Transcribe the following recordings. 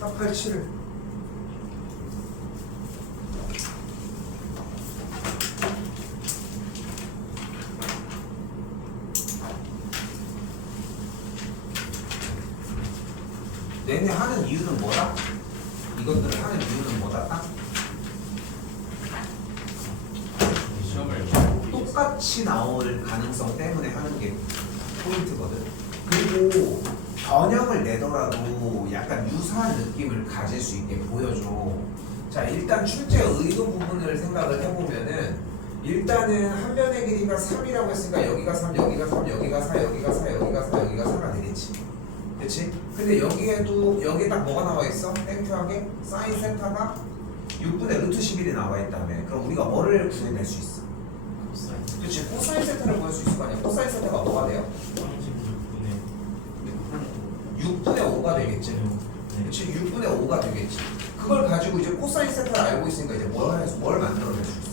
487. 내내 하는 이유는 뭐다? 이것들을 하는 이유는 뭐다? 딱? 시험을 똑같이 나올 가능성 때문에 하는 게 포인트거든. 그리고 변형을 내더라도 약간 유사한 느낌을 가질 수 있게 보여줘. 자, 일단 출제 의도 부분을 생각을 해보면은 일단은 한 변의 길이가 3이라고 했으니까 여기가 3, 여기가 3, 여기가 4, 여기가 4, 여기가 4, 여기가 4가 되겠지. 그치? 근데 여기에도 여기에 딱 뭐가 나와 있어? 땡큐하게 사인 세타가 6분의 루트 11이 나와 있다며. 그럼 우리가 뭐를 구해낼 수 있어? 그치? 코사인 세타를 구할 수 있을 거 아니야. 코사인 세타가 뭐가 돼요? 6분의 5가 되겠지. 그치? 6분의 5가 되겠지. 그걸 가지고 이제 코사인 세타를 알고 있으니까 이제 뭘 만들어낼 수 있어?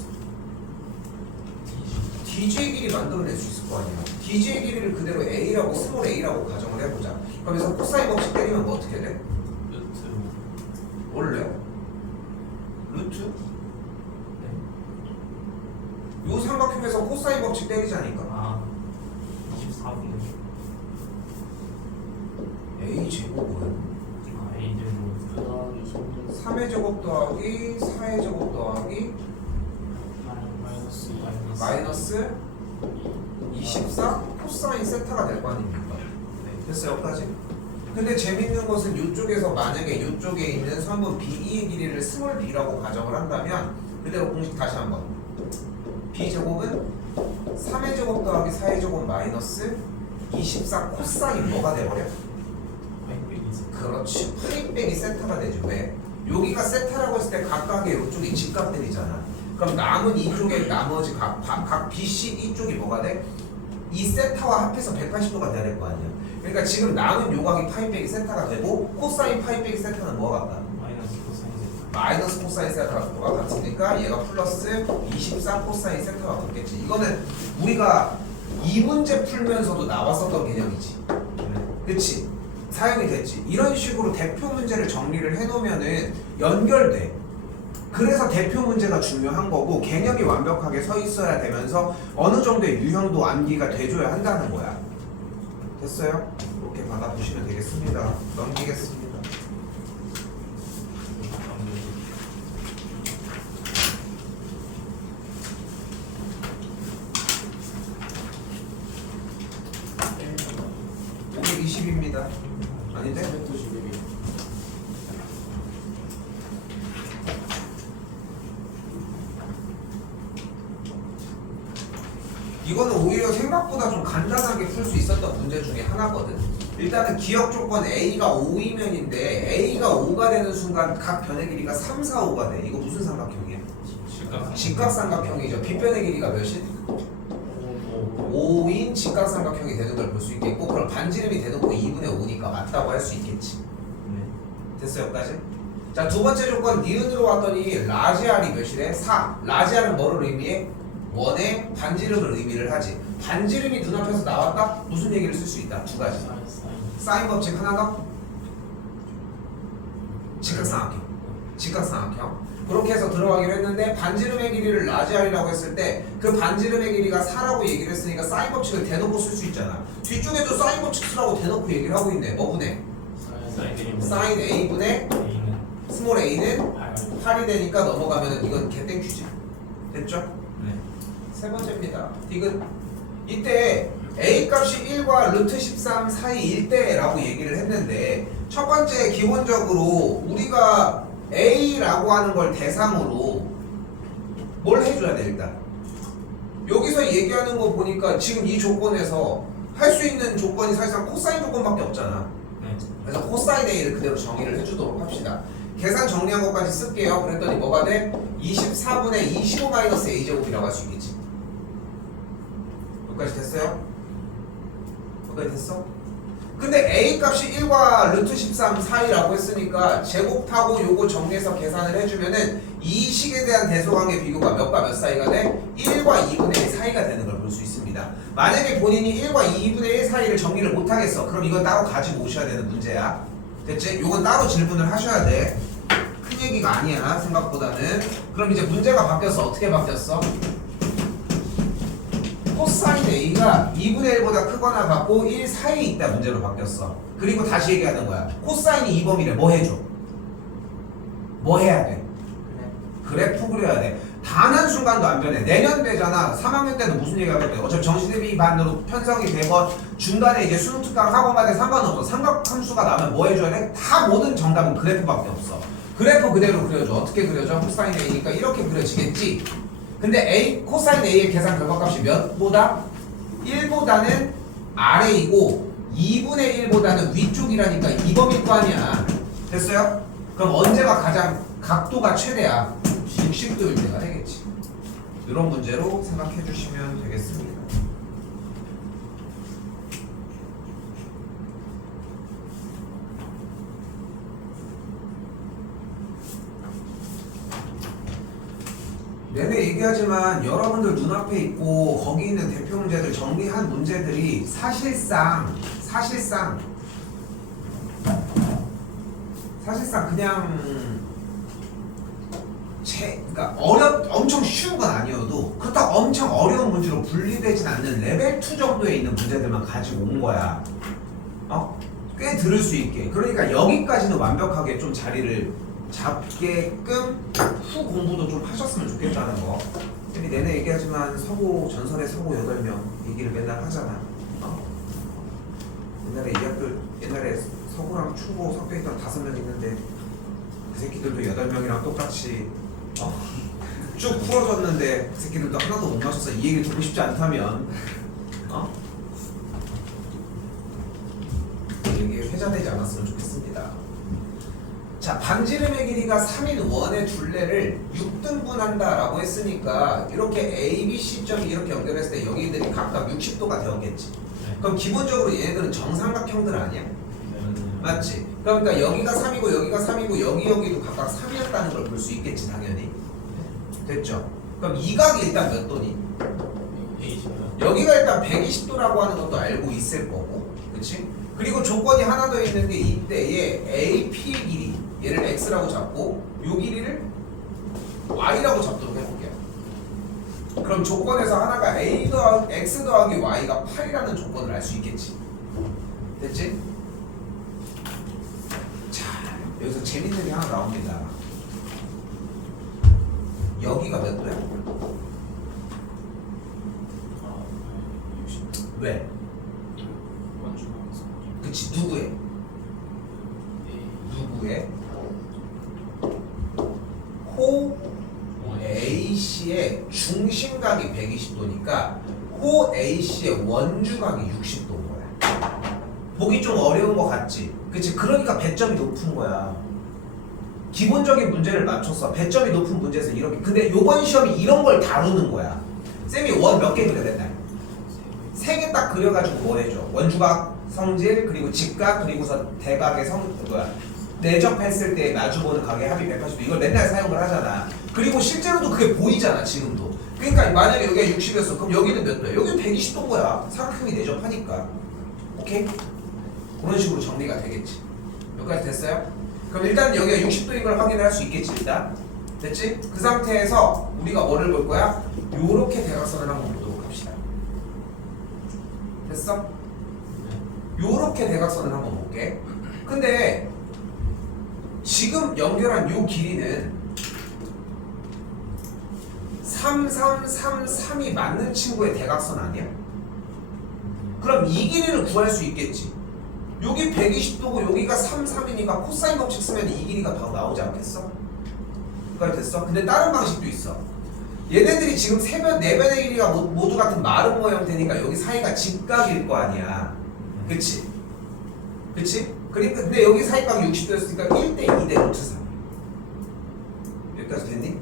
DG의 길이 만들어낼 수 있을 거 아니야. DG의 길이를 그대로 A라고 스몰 A라고 가정을 해보자. 그러면서 코사인 법칙 때리면 뭐 어떻게 돼? 루트로 뭘래요? 루트? 요 삼각형에서 코사인 법칙 때리자니까. 아 24분의 A 제곱은 아 A제곱 3의 제곱 더하기 4의 제곱 더하기 마이너스 24 코사인 세타가 될 거 아닙니까? 됐어요? 여기까지? 근데 재밌는 것은 이쪽에서 만약에 이쪽에 있는 선분 BE의 길이를 스몰 b라고 가정을 한다면 그대로 공식 다시 한번 b제곱은 3의 제곱 더하기 4의 제곱 마이너스 24 코사인 뭐가 돼버려? 그렇지. 파이 빼기 세타가 되죠. 왜? 여기가 세타라고 했을 때 각각의 이쪽이 직각들이잖아. 그럼 남은 이쪽에 나머지 각 BC 이쪽이 뭐가 돼? 이 세타와 합해서 180도가 돼야 될 거 아니야. 그러니까 지금 남은 요각이 파이 빼기 세타가 되고 코사인 파이 빼기 세타는 뭐가 같다? 마이너스 코사인 세타가 같으니까 얘가 플러스 24 코사인 세타가 같겠지. 이거는 우리가 이 문제 풀면서도 나왔었던 개념이지. 그치? 사용이 됐지. 이런 식으로 대표 문제를 정리를 해놓으면은 연결돼. 그래서 대표 문제가 중요한 거고 개념이 완벽하게 서 있어야 되면서 어느 정도의 유형도 암기가 돼줘야 한다는 거야. 됐어요? 이렇게 받아보시면 되겠습니다. 넘기겠습니다. 입니다. 아닌데? 이거는 오히려 생각보다 좀 간단하게 풀 수 있었던 문제 중에 하나거든. 일단은 기억 조건 A가 5이면인데 A가 5가 되는 순간 각 변의 길이가 3, 4, 5가 돼. 이거 무슨 삼각형이야? 직각삼각형이죠. 빗변의 길이가 몇이? 5인 직각삼각형이 되는 걸 볼 수 있겠고, 그럼 반지름이 대놓고 2분의 5니까 맞다고 할 수 있겠지. 됐어요, 여기까지? 자, 두 번째 조건 니은으로 왔더니 라지 R이 몇이래? 4. 라지 R은 뭐를 의미해? 원의 반지름을 의미를 하지. 반지름이 눈앞에서 나왔다? 무슨 얘기를 쓸 수 있다? 두 가지. 사인 법칙 하나 더? 직각삼각형. 직각삼각형. 그렇게 해서 들어가기로 했는데 반지름의 길이를 라지 R이라고 했을 때 그 반지름의 길이가 4라고 얘기를 했으니까 사인 법칙을 대놓고 쓸 수 있잖아. 뒤쪽에도 사인 법칙 쓰라고 대놓고 얘기를 하고 있네. 뭐 분의? 사인 A분의 스몰 A는 8이 되니까 넘어가면은 이건 개땡큐지. 됐죠? 네. 세 번째입니다. 디귿. 이때 A 값이 1과 루트 13 사이일 때라고 얘기를 했는데 첫 번째 기본적으로 우리가 A라고 하는 걸 대상으로 뭘 해줘야 돼 일단. 여기서 얘기하는 거 보니까 지금 이 조건에서 할 수 있는 조건이 사실상 코사인 조건밖에 없잖아. 그래서 코사인 A를 그대로 정의를 해주도록 합시다. 계산 정리한 것까지 쓸게요. 그랬더니 뭐가 돼? 24분의 25-A제곱이라고 할 수 있겠지. 여기까지 됐어요? 여기까지 됐어? 근데 A 값이 1과 루트 13 사이라고 했으니까 제곱하고 요거 정리해서 계산을 해주면은 이 식에 대한 대소관계 비교가 몇과 몇 사이가 돼? 1과 2분의 1 사이가 되는 걸 볼 수 있습니다. 만약에 본인이 1과 2분의 1 사이를 정리를 못하겠어. 그럼 이건 따로 가지고 오셔야 되는 문제야. 됐지? 요건 따로 질문을 하셔야 돼. 큰 얘기가 아니야 생각보다는. 그럼 이제 문제가 바뀌어서 어떻게 바뀌었어? 코사인 A가 2분의 1보다 크거나 같고 1 사이에 있다 문제로 바뀌었어. 그리고 다시 얘기하는 거야. 코사인이 2범위래. 뭐 해줘? 뭐 해야 돼? 그래프 그려야 돼. 단 한순간도 안 변해. 내년 되잖아. 3학년 때는 무슨 얘기 하겠대? 어차피 정시대비 반으로 편성이 되건 중간에 이제 수능 특강 학원마다 상관없어. 삼각함수가 나면 뭐 해줘야 돼? 다 모든 정답은 그래프밖에 없어. 그래프 그대로 그려줘. 어떻게 그려져? 코사인 A니까 이렇게 그려지겠지? 근데 A, 코사인 A의 계산 결과값이 몇보다? 1보다는 아래이고 2분의 1보다는 위쪽이라니까 2범일 거 아니야. 됐어요? 그럼 언제가 가장 각도가 최대야? 60도일 때가 되겠지. 이런 문제로 생각해 주시면 되겠습니다. 내내 얘기하지만 여러분들 눈앞에 있고 거기 있는 대표 문제들 정리한 문제들이 사실상 그냥 그러니까 엄청 쉬운 건 아니어도 그렇다고 엄청 어려운 문제로 분리되진 않는 레벨 2 정도에 있는 문제들만 가지고 온 거야. 꽤 들을 수 있게. 그러니까 여기까지는 완벽하게 좀 자리를 잡게끔 후 공부도 좀 하셨으면 좋겠다는 거. 쌤이 내내 얘기하지만 서고 전설의 서고 8명 얘기를 맨날 하잖아. 옛날에 서고랑 충고 섞여 있던 5명 있는데 그 새끼들도 8명이랑 똑같이 쭉 풀어줬는데 그 새끼들도 하나도 못 맞춰서 이 얘기를 듣고 싶지 않다면 이게 회자되지 않았으면 좋겠습니다. 자, 반지름의 길이가 3인 원의 둘레를 6등분한다라고 했으니까 이렇게 A, B, C점이 이렇게 연결했을 때 여기들이 각각 60도가 되었겠지. 그럼 기본적으로 얘네들은 정삼각형들 아니야? 맞지? 그러니까 여기가 3이고 여기가 3이고 여기도 각각 3이었다는 걸 볼 수 있겠지 당연히. 됐죠? 그럼 이 각이 일단 몇 도니? 120도. 여기가 일단 120도라고 하는 것도 알고 있을 거고, 그치? 그리고 조건이 하나 더 있는 게 이때의 AP 길이, 얘를 X라고 잡고 요 길이를 Y라고 잡도록 해볼게요. 그럼 조건에서 하나가 X 더하기 Y가 8이라는 조건을 알 수 있겠지. 됐지? 자, 여기서 재밌는 게 하나 나옵니다. 여기가 몇 도야? 60도. 왜? 원주방에서. 그치, 누구의? 누구의? 호 AC의 중심각이 120도니까 호 AC의 원주각이 60도인 거야. 보기 좀 어려운 거 같지? 그치? 그러니까 배점이 높은 거야. 기본적인 문제를 맞췄어. 배점이 높은 문제에서 이렇게. 근데 요번 시험이 이런 걸 다루는 거야. 쌤이 원 몇 개 그려 맨날? 3개 딱 그려가지고 뭐 해줘? 원주각, 성질, 그리고 직각, 그리고서 대각의 내접했을 때 마주보는 각의 합이 180도. 이걸 맨날 사용을 하잖아. 그리고 실제로도 그게 보이잖아 지금도. 그러니까 만약에 여기가 60이었어. 그럼 여기는 몇 도야? 여기는 120도인 거야. 삼각형이 내접하니까. 오케이? 그런 식으로 정리가 되겠지. 여기까지 됐어요? 그럼 일단 여기가 60도인 걸 확인을 할 수 있겠지 일단. 됐지? 그 상태에서 우리가 뭐를 볼 거야? 요렇게 대각선을 한번 보도록 합시다. 됐어? 요렇게 대각선을 한번 볼게. 근데 지금 연결한 요 길이는 3333이 맞는 친구의 대각선 아니야? 그럼 이 길이를 구할 수 있겠지. 여기 120도고 여기가 33이니까 코사인 법칙 쓰면 이 길이가 바로 나오지 않겠어? 여기까지 됐어? 근데 다른 방식도 있어. 얘네들이 지금 네 변의 길이가 모두 같은 마름 모형 되니까 여기 사이가 직각일 거 아니야. 그치? 그치? 그러니까 근데 여기 사이각이 60도였으니까 1대 2대 루트 3. 여기까지 됐니?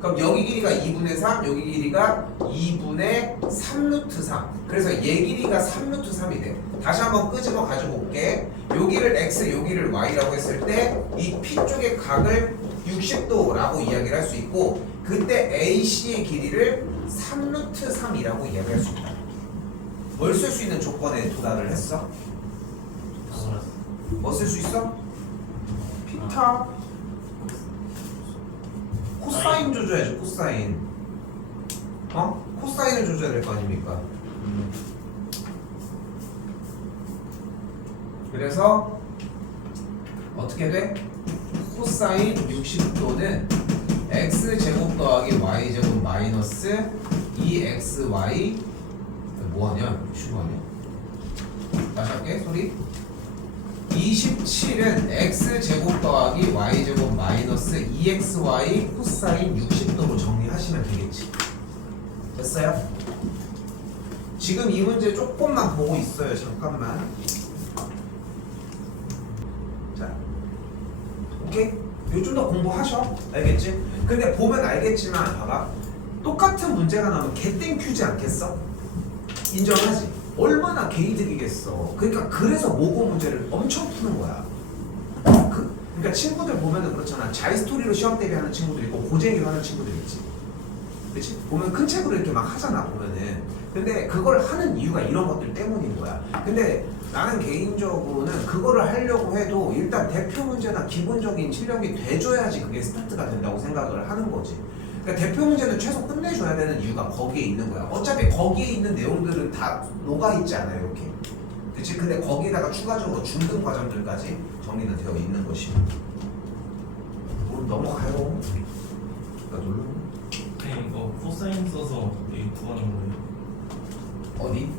그럼 여기 길이가 2분의 3, 여기 길이가 2분의 3 루트 3. 그래서 얘 길이가 3 루트 3이 돼. 다시 한번 끄집어 가지고 올게. 여기를 x, 여기를 y라고 했을 때 이 p 쪽의 각을 60도라고 이야기를 할 수 있고, 그때 AC의 길이를 3 루트 3이라고 이야기할 수 있다. 뭘 쓸 수 있는 조건에 도달을 했어? 뭐 쓸 수 있어? 피타 코사인 조져야지 코사인. 코사인을 조져야 될 거 아닙니까? 그래서 어떻게 돼? 코사인 60도는 x제곱 더하기 y제곱 마이너스 2xy 뭐하냐? 미친 거 아니야? 다시 할게 소리. 27은 x제곱 더하기 y제곱 마이너스 2xy 코사인 60도로 정리하시면 되겠지. 됐어요? 지금 이 문제 조금만 보고 있어요. 잠깐만. 자, 오케이? 요 좀 더 공부하셔. 알겠지? 근데 보면 알겠지만 봐봐. 똑같은 문제가 나오면 개땡 큐지 않겠어? 인정하지? 얼마나 개이득이겠어. 그러니까 그래서 모고 문제를 엄청 푸는 거야. 그러니까 친구들 보면은 그렇잖아. 자이스토리로 시험 대비하는 친구들 있고 고쟁이로 하는 친구들 있지. 그렇지? 보면 큰 책으로 이렇게 막 하잖아 보면은. 근데 그걸 하는 이유가 이런 것들 때문인 거야. 근데 나는 개인적으로는 그거를 하려고 해도 일단 대표 문제나 기본적인 실력이 돼줘야지 그게 스타트가 된다고 생각을 하는 거지. 그러니까 대표 문제는 최소 끝내줘야 되는 이유가 거기에 있는 거야. 어차피 거기에 있는 내용들은 다 녹아있지 않아요 이렇게. 그치? 근데 거기다가 추가적으로 중등 과정들까지 정리는 되어 있는 것이. 그럼 넘어가요. 나 놀러. 네, 이거 코사인 써서 여기 구하는 거예요. 어디?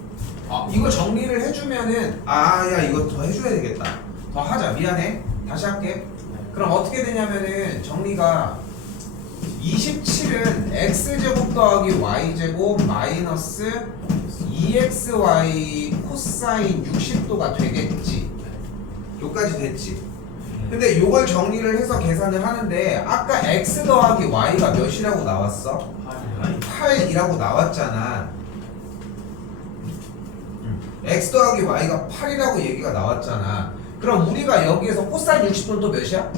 이거 정리를 해주면은 야 이거 더 해줘야 되겠다. 더 하자. 미안해. 다시 할게. 그럼 어떻게 되냐면은 정리가 27은 x제곱 더하기 y제곱 마이너스 2xy 코사인 60도가 되겠지. 요까지 됐지. 근데 요걸 정리를 해서 계산을 하는데 아까 x 더하기 y가 몇이라고 나왔어? 8이라고 나왔잖아. x 더하기 y가 8이라고 얘기가 나왔잖아. 그럼 우리가 여기에서 코사인 60도는 또 몇이야?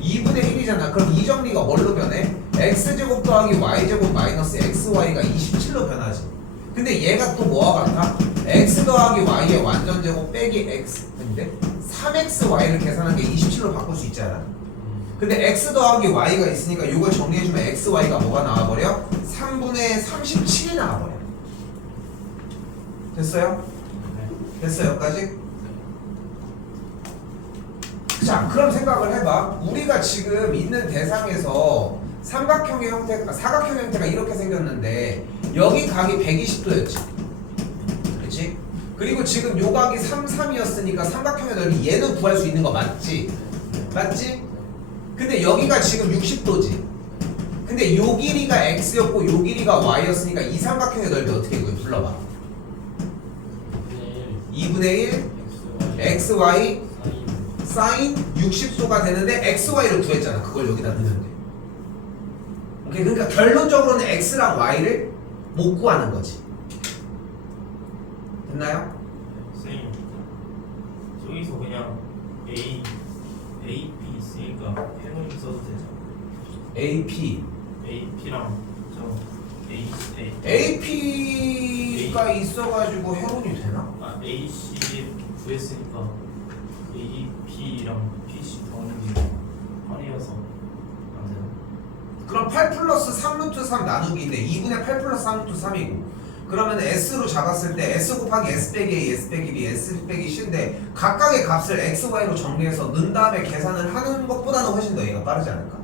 2분의 1이잖아. 그럼 이 정리가 뭘로 변해? x제곱 더하기 y제곱 마이너스 xy가 27로 변하지. 근데 얘가 또 뭐와 같아? x 더하기 y의 완전제곱 빼기 x. 근데 3xy를 계산한 게 27로 바꿀 수 있잖아. 근데 x 더하기 y가 있으니까 이걸 정리해주면 xy가 뭐가 나와버려? 3분의 37이 나와버려. 됐어요? 됐어요 여기까지? 자 그럼 생각을 해봐. 우리가 지금 있는 대상에서 삼각형의 형태가 사각형 형태가 이렇게 생겼는데 여기 각이 120도였지. 그치? 그리고 지금 요 각이 3, 3이었으니까 삼각형의 넓이 얘는 구할 수 있는 거 맞지? 맞지? 근데 여기가 지금 60도지. 근데 요 길이가 x였고 요 길이가 y였으니까 이 삼각형의 넓이 어떻게 구해? 불러봐. 2분의 1 xy 사인 60도가 되는데 xy를 구했잖아. 그걸 여기다 넣으면 돼. 오케이? 그러니까 결론적으로는 x랑 y를 못 구하는 거지. 됐나요? 선생님, 저기서 그냥 A, AP 있으니까 해놓으면 써도 되죠? AP AP랑 저 AP가 있어가지고 해론이 되나? AC 구했으니까 AP랑 PC 더하는 게 합이어서 안 되나? 그럼 8 플러스 3루트 3 나누기인데 2분의 8 플러스 3루트 3이고 그러면 S로 잡았을 때 S 곱하기 S 빼기 A, S 빼기 B, S 빼기 C인데 각각의 값을 X, Y로 정리해서 넣은 다음에 계산을 하는 것보다는 훨씬 더 얘가 빠르지 않을까?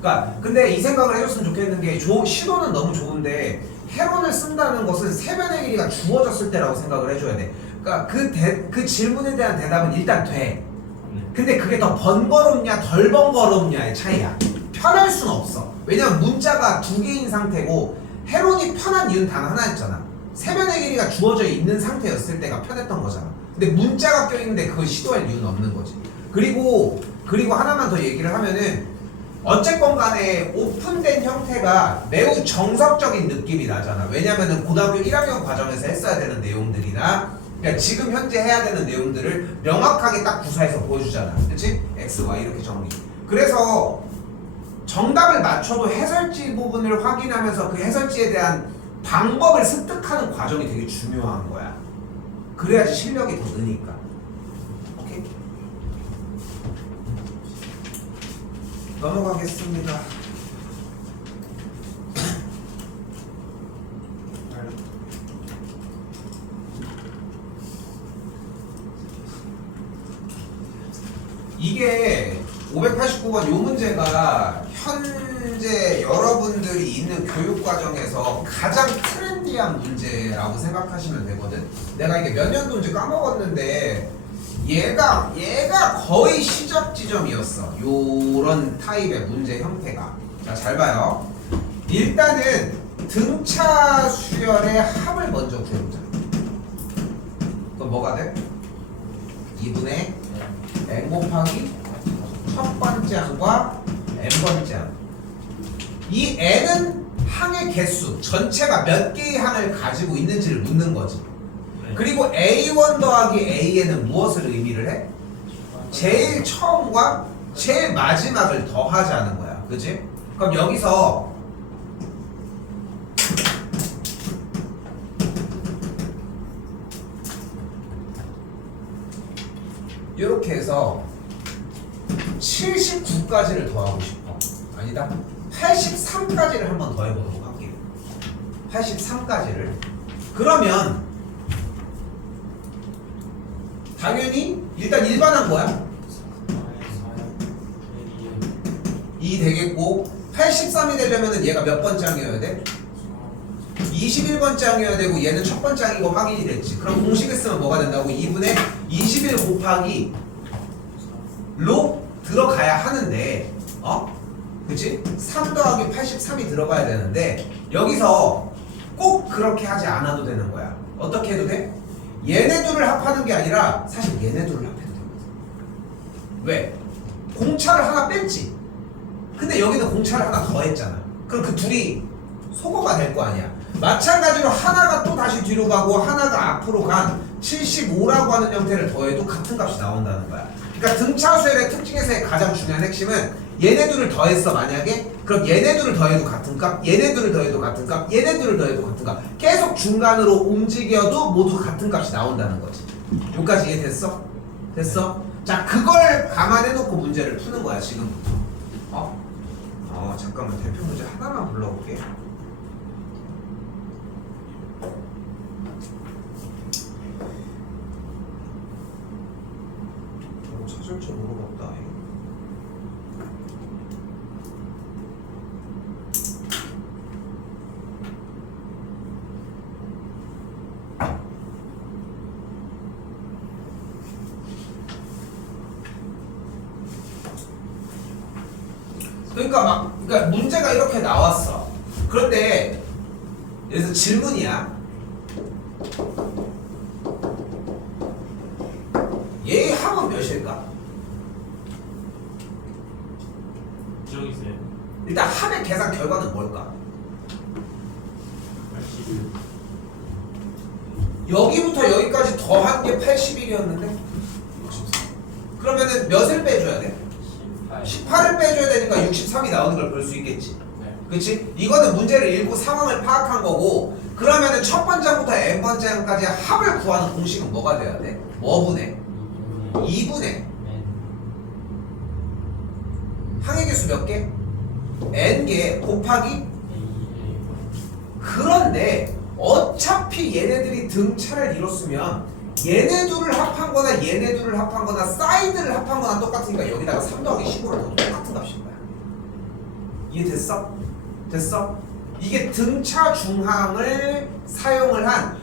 그러니까 근데 이 생각을 해줬으면 좋겠는 게 시도는 너무 좋은데 해론을 쓴다는 것은 세변의 길이가 주어졌을 때라고 생각을 해줘야 돼. 그러니까 그 질문에 대한 대답은 일단 돼. 근데 그게 더 번거롭냐 덜 번거롭냐의 차이야. 편할 순 없어. 왜냐면 문자가 두 개인 상태고 해론이 편한 이유는 단 하나였잖아. 세변의 길이가 주어져 있는 상태였을 때가 편했던 거잖아. 근데 문자가 껴있는데 그걸 시도할 이유는 없는 거지. 그리고 하나만 더 얘기를 하면은 어쨌건 간에 오픈된 형태가 매우 정석적인 느낌이 나잖아. 왜냐면은 고등학교 1학년 과정에서 했어야 되는 내용들이나 그러니까 지금 현재 해야 되는 내용들을 명확하게 딱 구사해서 보여주잖아. 그치? X, Y 이렇게 정리. 그래서 정답을 맞춰도 해설지 부분을 확인하면서 그 해설지에 대한 방법을 습득하는 과정이 되게 중요한 거야. 그래야지 실력이 더 느니까. 오케이? 넘어가겠습니다. 이게 589번 요 문제가 현재 여러분들이 있는 교육 과정에서 가장 트렌디한 문제라고 생각하시면 되거든. 내가 이게 몇 년도인지 까먹었는데 얘가 거의 시작 지점이었어. 요런 타입의 문제 형태가. 자, 잘 봐요. 일단은 등차 수열의 합을 먼저 구해보자. 그럼 뭐가 돼? 2분의 n 곱하기 첫 번째 항과 n번째 항. 이 n은 항의 개수 전체가 몇 개의 항을 가지고 있는지를 묻는 거지. 그리고 A1 더하기 AN은 무엇을 의미를 해? 제일 처음과 제일 마지막을 더하자는 거야. 그치? 그럼 여기서 이렇게 해서 79까지를 더하고 싶어. 아니다. 83까지를 한번 더해보도록 할게요. 83까지를. 그러면 당연히 일단 일반항 뭐야? 2 되겠고 83이 되려면 얘가 몇 번째 항이어야 돼? 21번째 항이어야 되고 얘는 첫 번째 항이고 확인이 됐지. 그럼 공식을 쓰면 뭐가 된다고? 2분의 21 곱하기 로 들어가야 하는데 그치? 3 더하기 83이 들어가야 되는데 여기서 꼭 그렇게 하지 않아도 되는 거야. 어떻게 해도 돼? 얘네 둘을 합하는 게 아니라 사실 얘네 둘을 합해도 되거든. 왜? 공차를 하나 뺐지. 근데 여기는 공차를 하나 더 했잖아. 그럼 그 둘이 소거가 될 거 아니야. 마찬가지로 하나가 또 다시 뒤로 가고 하나가 앞으로 간 75라고 하는 형태를 더해도 같은 값이 나온다는 거야. 그러니까 등차수열의 특징에서의 가장 중요한 핵심은 얘네 둘을 더했어 만약에. 그럼 얘네 둘을 더해도 같은 값, 얘네 둘을 더해도 같은 값, 얘네 둘을 더해도 같은 값. 계속 중간으로 움직여도 모두 같은 값이 나온다는 거지. 여기까지 이해됐어? 됐어? 자, 그걸 감안해 놓고 문제를 푸는 거야 지금부터. 잠깐만 대표 문제 하나만 불러볼게. 찾을 줄 모르겠다. 그러니까 문제가 이렇게 나왔어. 그런데 여기서 질문이야. 얘의 합은 몇일까? 저기 있어요. 일단 합의 계산 결과는 뭘까? 81. 여기부터 여기까지 더한 게 81이었는데 그러면은 몇을 빼줘야 돼? 18을 빼줘야 되니까 63이 나오는 걸 볼 수 있겠지. 네. 그치? 이거는 문제를 읽고 상황을 파악한 거고. 그러면은 첫 번째부터 n번째 항까지 합을 구하는 공식은 뭐가 돼야 돼? 뭐분의? 2분의 항의 개수 몇 개? n개 곱하기. 그런데 어차피 얘네들이 등차를 이뤘으면 얘네 둘을 합한 거나 얘네 둘을 합한 거나 사이드를 합한 거나 똑같으니까 여기다가 3 더하기 15를 넣어도 똑같은 값인 거야. 이해됐어? 됐어? 이게 등차 중항을 사용을 한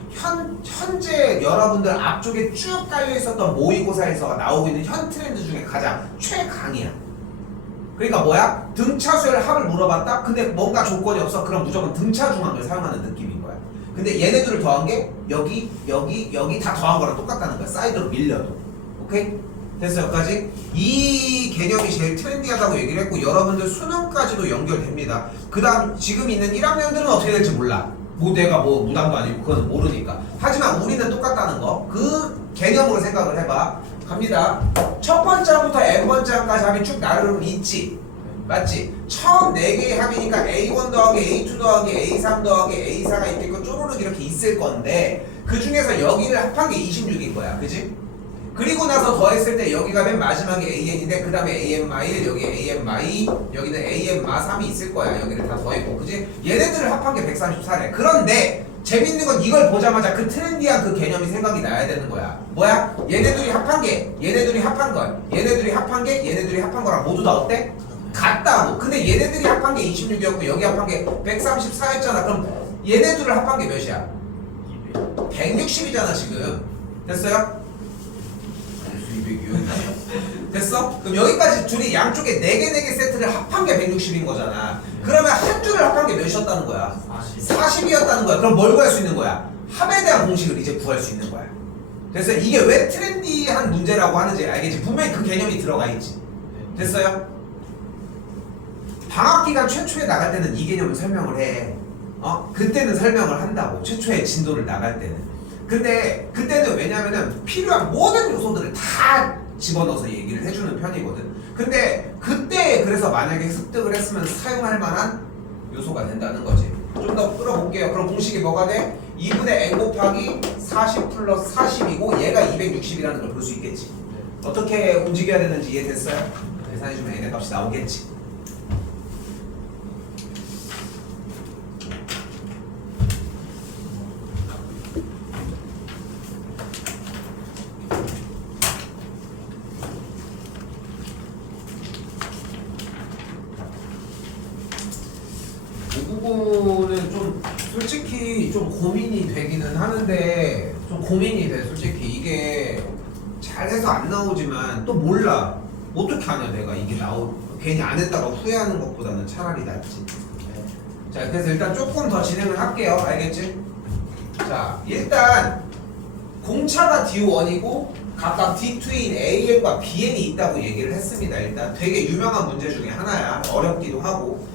현재 여러분들 앞쪽에 쭉 깔려 있었던 모의고사에서 나오고 있는 현 트렌드 중에 가장 최강이야. 그러니까 뭐야? 등차 수열 합을 물어봤다? 근데 뭔가 조건이 없어? 그럼 무조건 등차 중항을 사용하는 느낌인 거야. 근데 얘네들을 더한 게 여기 다 더한 거랑 똑같다는 거야. 사이드로 밀려도. 오케이? 됐어 여기까지? 이 개념이 제일 트렌디하다고 얘기를 했고 여러분들 수능까지도 연결됩니다. 그 다음 지금 있는 1학년들은 어떻게 될지 몰라. 내가 무당도 아니고 그건 모르니까. 하지만 우리는 똑같다는 거. 그 개념으로 생각을 해봐. 갑니다. 첫 번째 항부터 n번째 항까지 합이 쭉 나름 있지. 맞지? 처음 4개의 합이니까 A1 더하기 A2 더하기 A3 더하기 A4가 있겠고 쪼르륵 이렇게 있을 건데 그 중에서 여기를 합한 게 26인 거야. 그지? 그리고 나서 더했을 때 여기가 맨 마지막에 AN인데 그 다음에 AN-1 여기 AN-2 여기는 AN-3이 있을 거야. 여기를 다 더했고 그지? 얘네들을 합한 게 134래. 그런데 재밌는 건 이걸 보자마자 그 트렌디한 그 개념이 생각이 나야 되는 거야. 뭐야? 얘네들이 합한 게 얘네들이 합한 걸 얘네들이 합한 게 얘네들이 합한 거랑 모두 다 어때? 같다고. 근데 얘네들이 합한 게 26이었고 여기 합한 게 134였잖아. 그럼 얘네들을 합한 게 몇이야? 160이잖아 지금. 됐어요? 200이요. 됐어? 그럼 여기까지 둘이 양쪽에 4개 세트를 합한 게 160인 거잖아. 그러면 한 줄을 합한 게 몇이었다는 거야? 40이었다는 거야. 그럼 뭘 구할 수 있는 거야? 합에 대한 공식을 이제 구할 수 있는 거야. 그래서 이게 왜 트렌디한 문제라고 하는지 알겠지? 분명히 그 개념이 들어가 있지. 됐어요? 방학기간 최초에 나갈 때는 이 개념을 설명을 해. 그때는 설명을 한다고. 최초의 진도를 나갈 때는. 근데 그때는 왜냐면은 필요한 모든 요소들을 다 집어넣어서 얘기를 해주는 편이거든. 근데 그때 그래서 만약에 습득을 했으면 사용할 만한 요소가 된다는 거지. 좀 더 끌어볼게요. 그럼 공식이 뭐가 돼? 2분의 n 곱하기 40 플러스 40이고 얘가 260이라는 걸 볼 수 있겠지. 어떻게 움직여야 되는지 이해됐어요? 계산해주면 n의 값이 나오겠지. 이 부분은 좀 솔직히 좀 고민이 되기는 하는데 좀 고민이 돼. 솔직히 이게 잘해서 안 나오지만 또 몰라. 어떻게 하냐 내가 이게 괜히 안 했다가 후회하는 것보다는 차라리 낫지. 자, 그래서 일단 조금 더 진행을 할게요. 알겠지? 자, 일단 공차가 D1이고 각각 D2인 AN과 BN이 있다고 얘기를 했습니다. 일단 되게 유명한 문제 중에 하나야. 어렵기도 하고.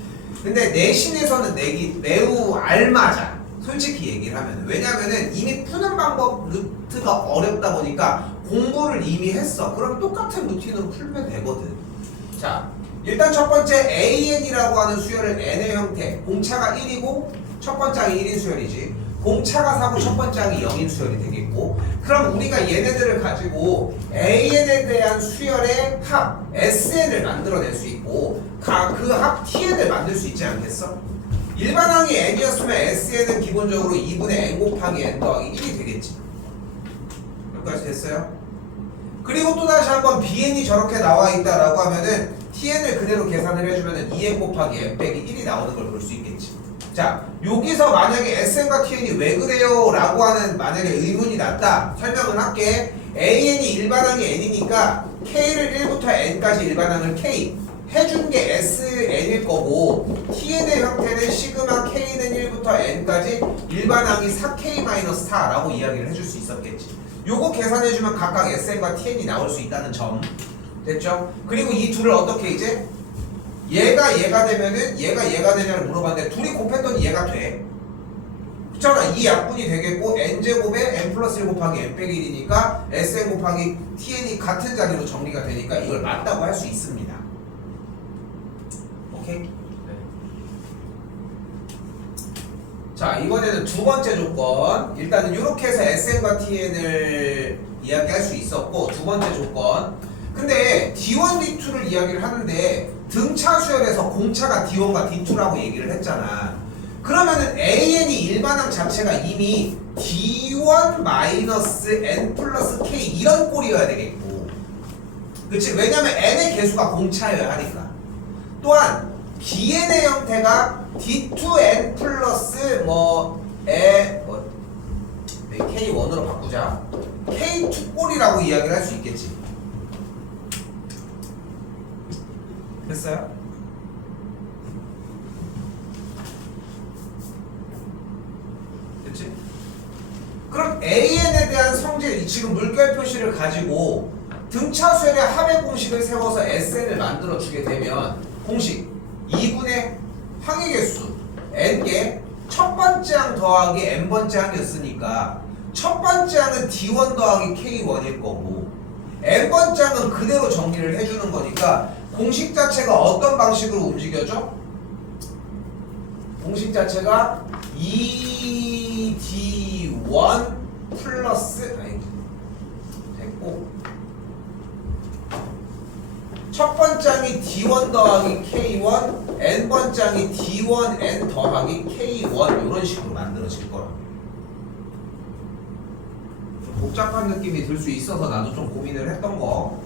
근데 내신에서는 내기 매우 알맞아. 솔직히 얘기를 하면. 왜냐면은 이미 푸는 방법 루트가 어렵다 보니까 공부를 이미 했어. 그럼 똑같은 루틴으로 풀면 되거든. 자, 일단 첫 번째 AN이라고 하는 수열을 N의 형태. 공차가 1이고 첫 번째 항이 1인 수열이지. 공차가 4고 첫 번째 항이 0인 수열이 되겠고, 그럼 우리가 얘네들을 가지고 AN에 대한 수열의 합 SN을 만들어낼 수 있고 그 합 TN을 만들 수 있지 않겠어? 일반 항이 N이었으면 SN은 기본적으로 2분의 N 곱하기 N 더하기 1이 되겠지. 여기까지 됐어요? 그리고 또 다시 한번 BN이 저렇게 나와 있다라고 하면은 TN을 그대로 계산을 해주면은 2N 곱하기 N 빼기 1이 나오는 걸 볼 수 있겠지. 자, 여기서 만약에 SN과 TN이 왜 그래요? 라고 하는 만약에 의문이 났다. 설명을 할게. AN이 일반항이 N이니까 K를 1부터 N까지 일반항을 K 해준 게 SN일 거고, TN의 형태는 시그마 K는 1부터 N까지 일반항이 4K-4라고 이야기를 해줄 수 있었겠지. 요거 계산해주면 각각 SN과 TN이 나올 수 있다는 점. 됐죠? 그리고 이 둘을 어떻게 이제 얘가 되면은 얘가 되냐를 물어봤는데 둘이 곱했더니 얘가 돼. 그렇잖아. 이 약분이 되겠고 n제곱에 n 플러스 1 곱하기 n 빼기 1이니까 sn 곱하기 tn이 같은 자리로 정리가 되니까 이걸 맞다고 할 수 있습니다. 오케이? 자, 이번에는 두 번째 조건. 일단은 이렇게 해서 sn과 tn을 이야기할 수 있었고, 두 번째 조건. 근데 D1, D2를 이야기를 하는데 등차 수열에서 공차가 D1과 D2라고 얘기를 했잖아. 그러면은 AN이 일반항 자체가 이미 D1-N 플러스 K 이런 꼴이어야 되겠고, 그치? 왜냐면 N의 개수가 공차여야 하니까. 또한 BN의 형태가 D2N 플러스 K1으로 바꾸자. K2 꼴이라고 이야기를 할 수 있겠지. 됐어요? 됐지? 그럼 AN에 대한 성질, 지금 물결 표시를 가지고 등차 수열의 합의 공식을 세워서 SN을 만들어 주게 되면 공식 2분의 항의 개수 N개 첫 번째 항 더하기 N번째 항이었으니까 첫 번째 항은 D1 더하기 K1일 거고 N번째 항은 그대로 정리를 해주는 거니까 공식 자체가 어떤 방식으로 움직여져? 공식 자체가 2D1 플러스 됐고 첫 번장이 D1 더하기 K1, N번장이 D1N 더하기 K1 이런 식으로 만들어질 거라. 좀 복잡한 느낌이 들 수 있어서 나도 좀 고민을 했던 거.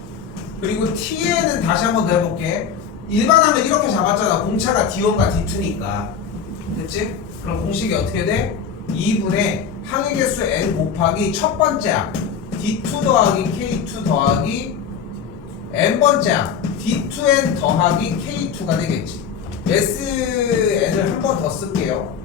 그리고 T에는 다시 한 번 더 해볼게. 일반하면 이렇게 잡았잖아. 공차가 D1과 D2니까. 됐지? 그럼 공식이 어떻게 돼? 2분의 항의 개수 N 곱하기 첫 번째 항 D2 더하기 K2 더하기 N번째 항 D2N 더하기 K2가 되겠지. SN을 한 번 더 쓸게요.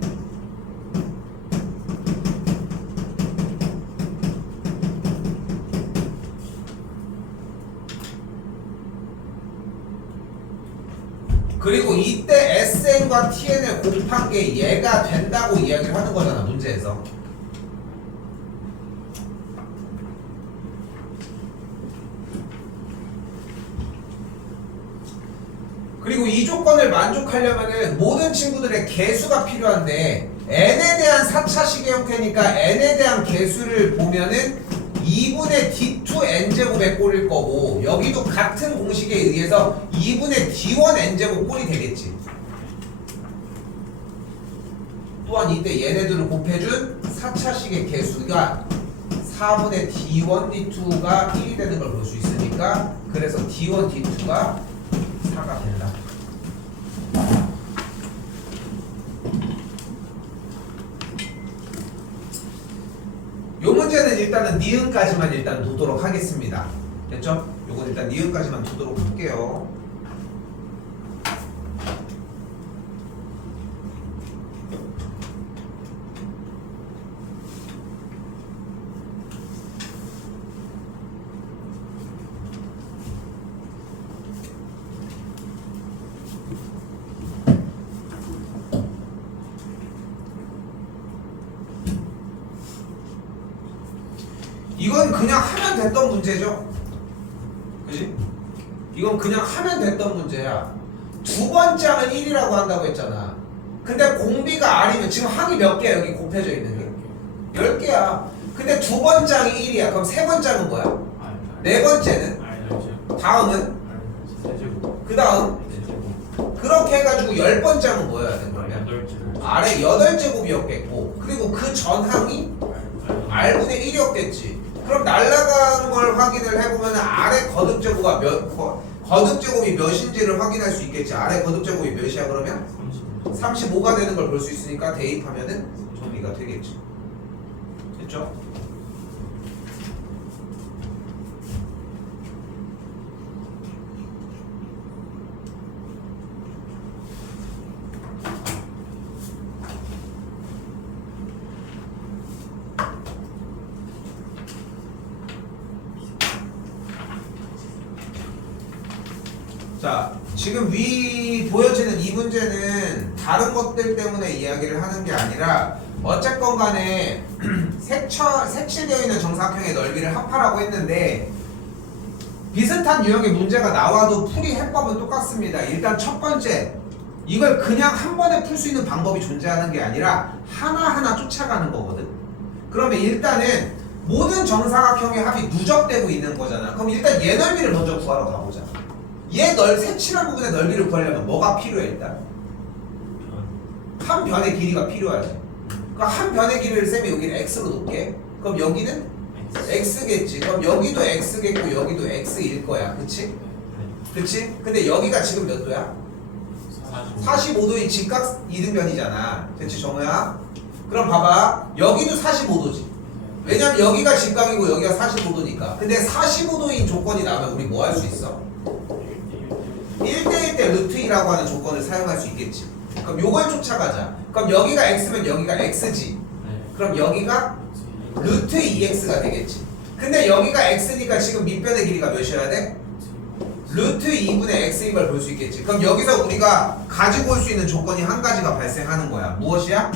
그리고 이때 SN과 TN을 곱한 게 얘가 된다고 이야기를 하는 거잖아, 문제에서. 그리고 이 조건을 만족하려면은 모든 친구들의 개수가 필요한데 n에 대한 4차식의 형태니까 n에 대한 개수를 보면은 2분의 D2n제곱에 꼴일 거고 여기도 같은 공식에 의해서 2분의 D1n제곱 꼴이 되겠지. 또한 이때 얘네들을 곱해준 4차식의 개수가 4분의 D1, D2가 1이 되는 걸 볼 수 있으니까 그래서 D1, D2가 4가 된다. 요 문제는 일단은 니은까지만 일단 두도록 하겠습니다. 됐죠? 요건 일단 니은까지만 두도록 할게요. 이건 그냥 하면 됐던 문제죠. 그지? 이건 그냥 하면 됐던 문제야. 두 번째 항은 1이라고 한다고 했잖아. 근데 공비가 R이면 지금 항이 몇 개야 여기 곱해져 있는 게? 10개야. 근데 두 번째 항이 1이야. 그럼 세 번째 항은 뭐야? 네 번째는? 다음은? 그 다음? 그렇게 해가지고 10번째 항은 뭐여야 돼 그러면? R의 8제곱이었겠고 그리고 그 전 항이 R분의 1이었겠지. 그럼 날아가는 걸 확인을 해보면 아래 거듭제곱이 몇인지를 확인할 수 있겠지. 아래 거듭제곱이 몇이야 그러면? 35가 되는 걸 볼 수 있으니까 대입하면은 정리가 되겠지. 됐죠? 자, 지금 위 보여지는 이 문제는 다른 것들 때문에 이야기를 하는 게 아니라 어쨌건 간에 색칠되어 있는 정사각형의 넓이를 합하라고 했는데 비슷한 유형의 문제가 나와도 풀이 해법은 똑같습니다. 일단 첫 번째, 이걸 그냥 한 번에 풀 수 있는 방법이 존재하는 게 아니라 하나하나 쫓아가는 거거든. 그러면 일단은 모든 정사각형의 합이 누적되고 있는 거잖아. 그럼 일단 얘 넓이를 먼저 구하러 가보자. 얘 색칠한 부분의 넓이를 구하려면 뭐가 필요해 일단? 한 변의 길이가 필요하지. 그러니까 한 변의 길이를 쌤이 여기를 x로 놓게. 그럼 여기는 x겠지. 그럼 여기도 x겠고 여기도 x일 거야. 그치? 그치? 근데 여기가 지금 몇 도야? 45도의 직각 이등변이잖아. 됐지 정우야? 그럼 봐봐. 여기도 45도지. 왜냐면 여기가 직각이고 여기가 45도니까. 근데 45도인 조건이 나오면 우리 뭐 할 수 있어? 1대1 때 루트 2라고 하는 조건을 사용할 수 있겠지. 그럼 요걸 쫓아가자. 그럼 여기가 x면 여기가 x지. 그럼 여기가 루트 2x가 되겠지. 근데 여기가 x니까 지금 밑변의 길이가 몇이어야 돼? 루트 2분의 x인 걸 볼 수 있겠지. 그럼 여기서 우리가 가지고 올 수 있는 조건이 한 가지가 발생하는 거야. 무엇이야?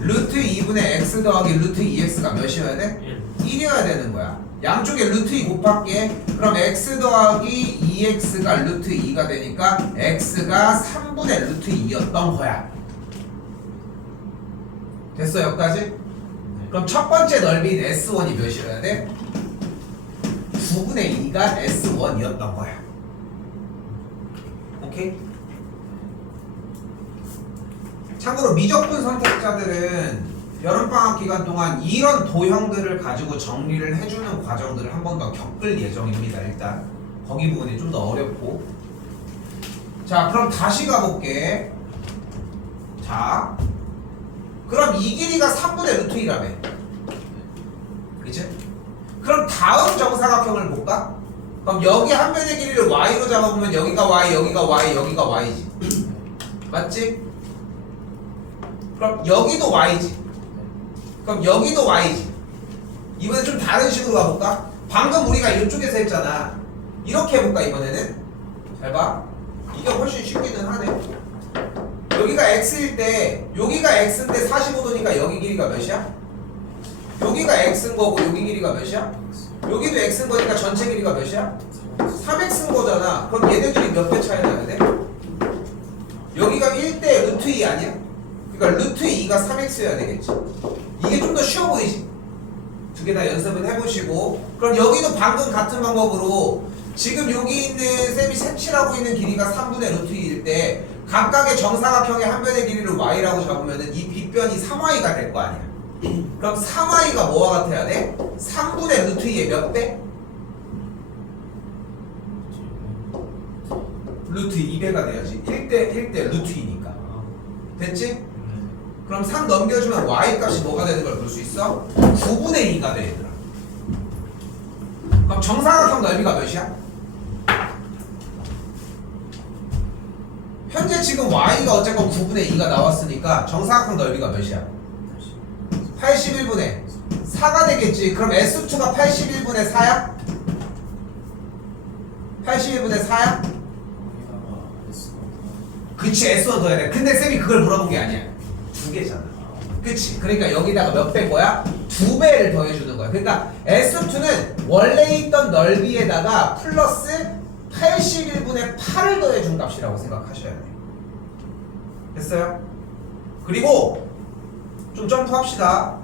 루트 2분의 x 더하기 루트 2x가 몇이어야 돼? 1이어야 되는 거야. 양쪽에 루트 2 곱할게. 그럼 x 더하기 2x가 루트 2가 되니까 x가 3분의 루트 2였던 거야. 됐어 여기까지? 그럼 첫 번째 넓이인 S1이 몇이어야 돼? 9분의 2가 S1이었던 거야. 오케이? 참고로 미적분 선택자들은 여름방학 기간 동안 이런 도형들을 가지고 정리를 해주는 과정들을 한 번 더 겪을 예정입니다. 일단 거기 부분이 좀 더 어렵고. 자, 그럼 다시 가볼게. 자, 그럼 이 길이가 3분의 루트 2라며. 그치? 그럼 다음 정사각형을 볼까? 그럼 여기 한 변의 길이를 y로 잡아보면 여기가 y, 여기가 y, 여기가 y지. 맞지? 그럼 여기도 y지. 그럼 여기도 y지. 이번엔 좀 다른 식으로 가볼까? 방금 우리가 이쪽에서 했잖아. 이렇게 해볼까 이번에는? 잘 봐. 이게 훨씬 쉽기는 하네. 여기가 x일 때 여기가 x인데 45도니까 여기 길이가 몇이야? 여기가 x인 거고 여기 길이가 몇이야? 여기도 x인 거니까 전체 길이가 몇이야? 3x인 거잖아. 그럼 얘네들이 몇 배 차이 나야 돼? 여기가 1대 루트 2 아니야? 그러니까 루트 2가 3x여야 되겠지. 이게 좀 더 쉬워 보이지? 두 개 다 연습은 해보시고. 그럼 여기도 방금 같은 방법으로 지금 여기 있는 쌤이 색칠하고 있는 길이가 3분의 루트 2일 때 각각의 정사각형의 한 변의 길이를 y라고 잡으면은 이 빗변이 3y가 될 거 아니야. 그럼 3y가 뭐와 같아야 돼? 3분의 루트 2의 몇 배? 루트 2배가 돼야지. 1대 루트 2니까. 됐지? 그럼 3 넘겨주면 y 값이 뭐가 되는 걸 볼 수 있어? 9분의 2가 돼 얘들아. 그럼 정사각형 넓이가 몇이야? 현재 지금 y가 어쨌건 9분의 2가 나왔으니까 정사각형 넓이가 몇이야? 81분의 4가 되겠지. 그럼 S2가 81분의 4야? 81분의 4야? 그치, S1 더해야 돼. 근데 쌤이 그걸 물어본 게 아니야. 두 개잖아. 그치? 그러니까 여기다가 몇 배인 거야? 2배를 더해주는 거야. 그러니까 S2는 원래 있던 넓이에다가 플러스 81분의 8을 더해준 값이라고 생각하셔야 돼. 됐어요? 그리고 좀 점프합시다.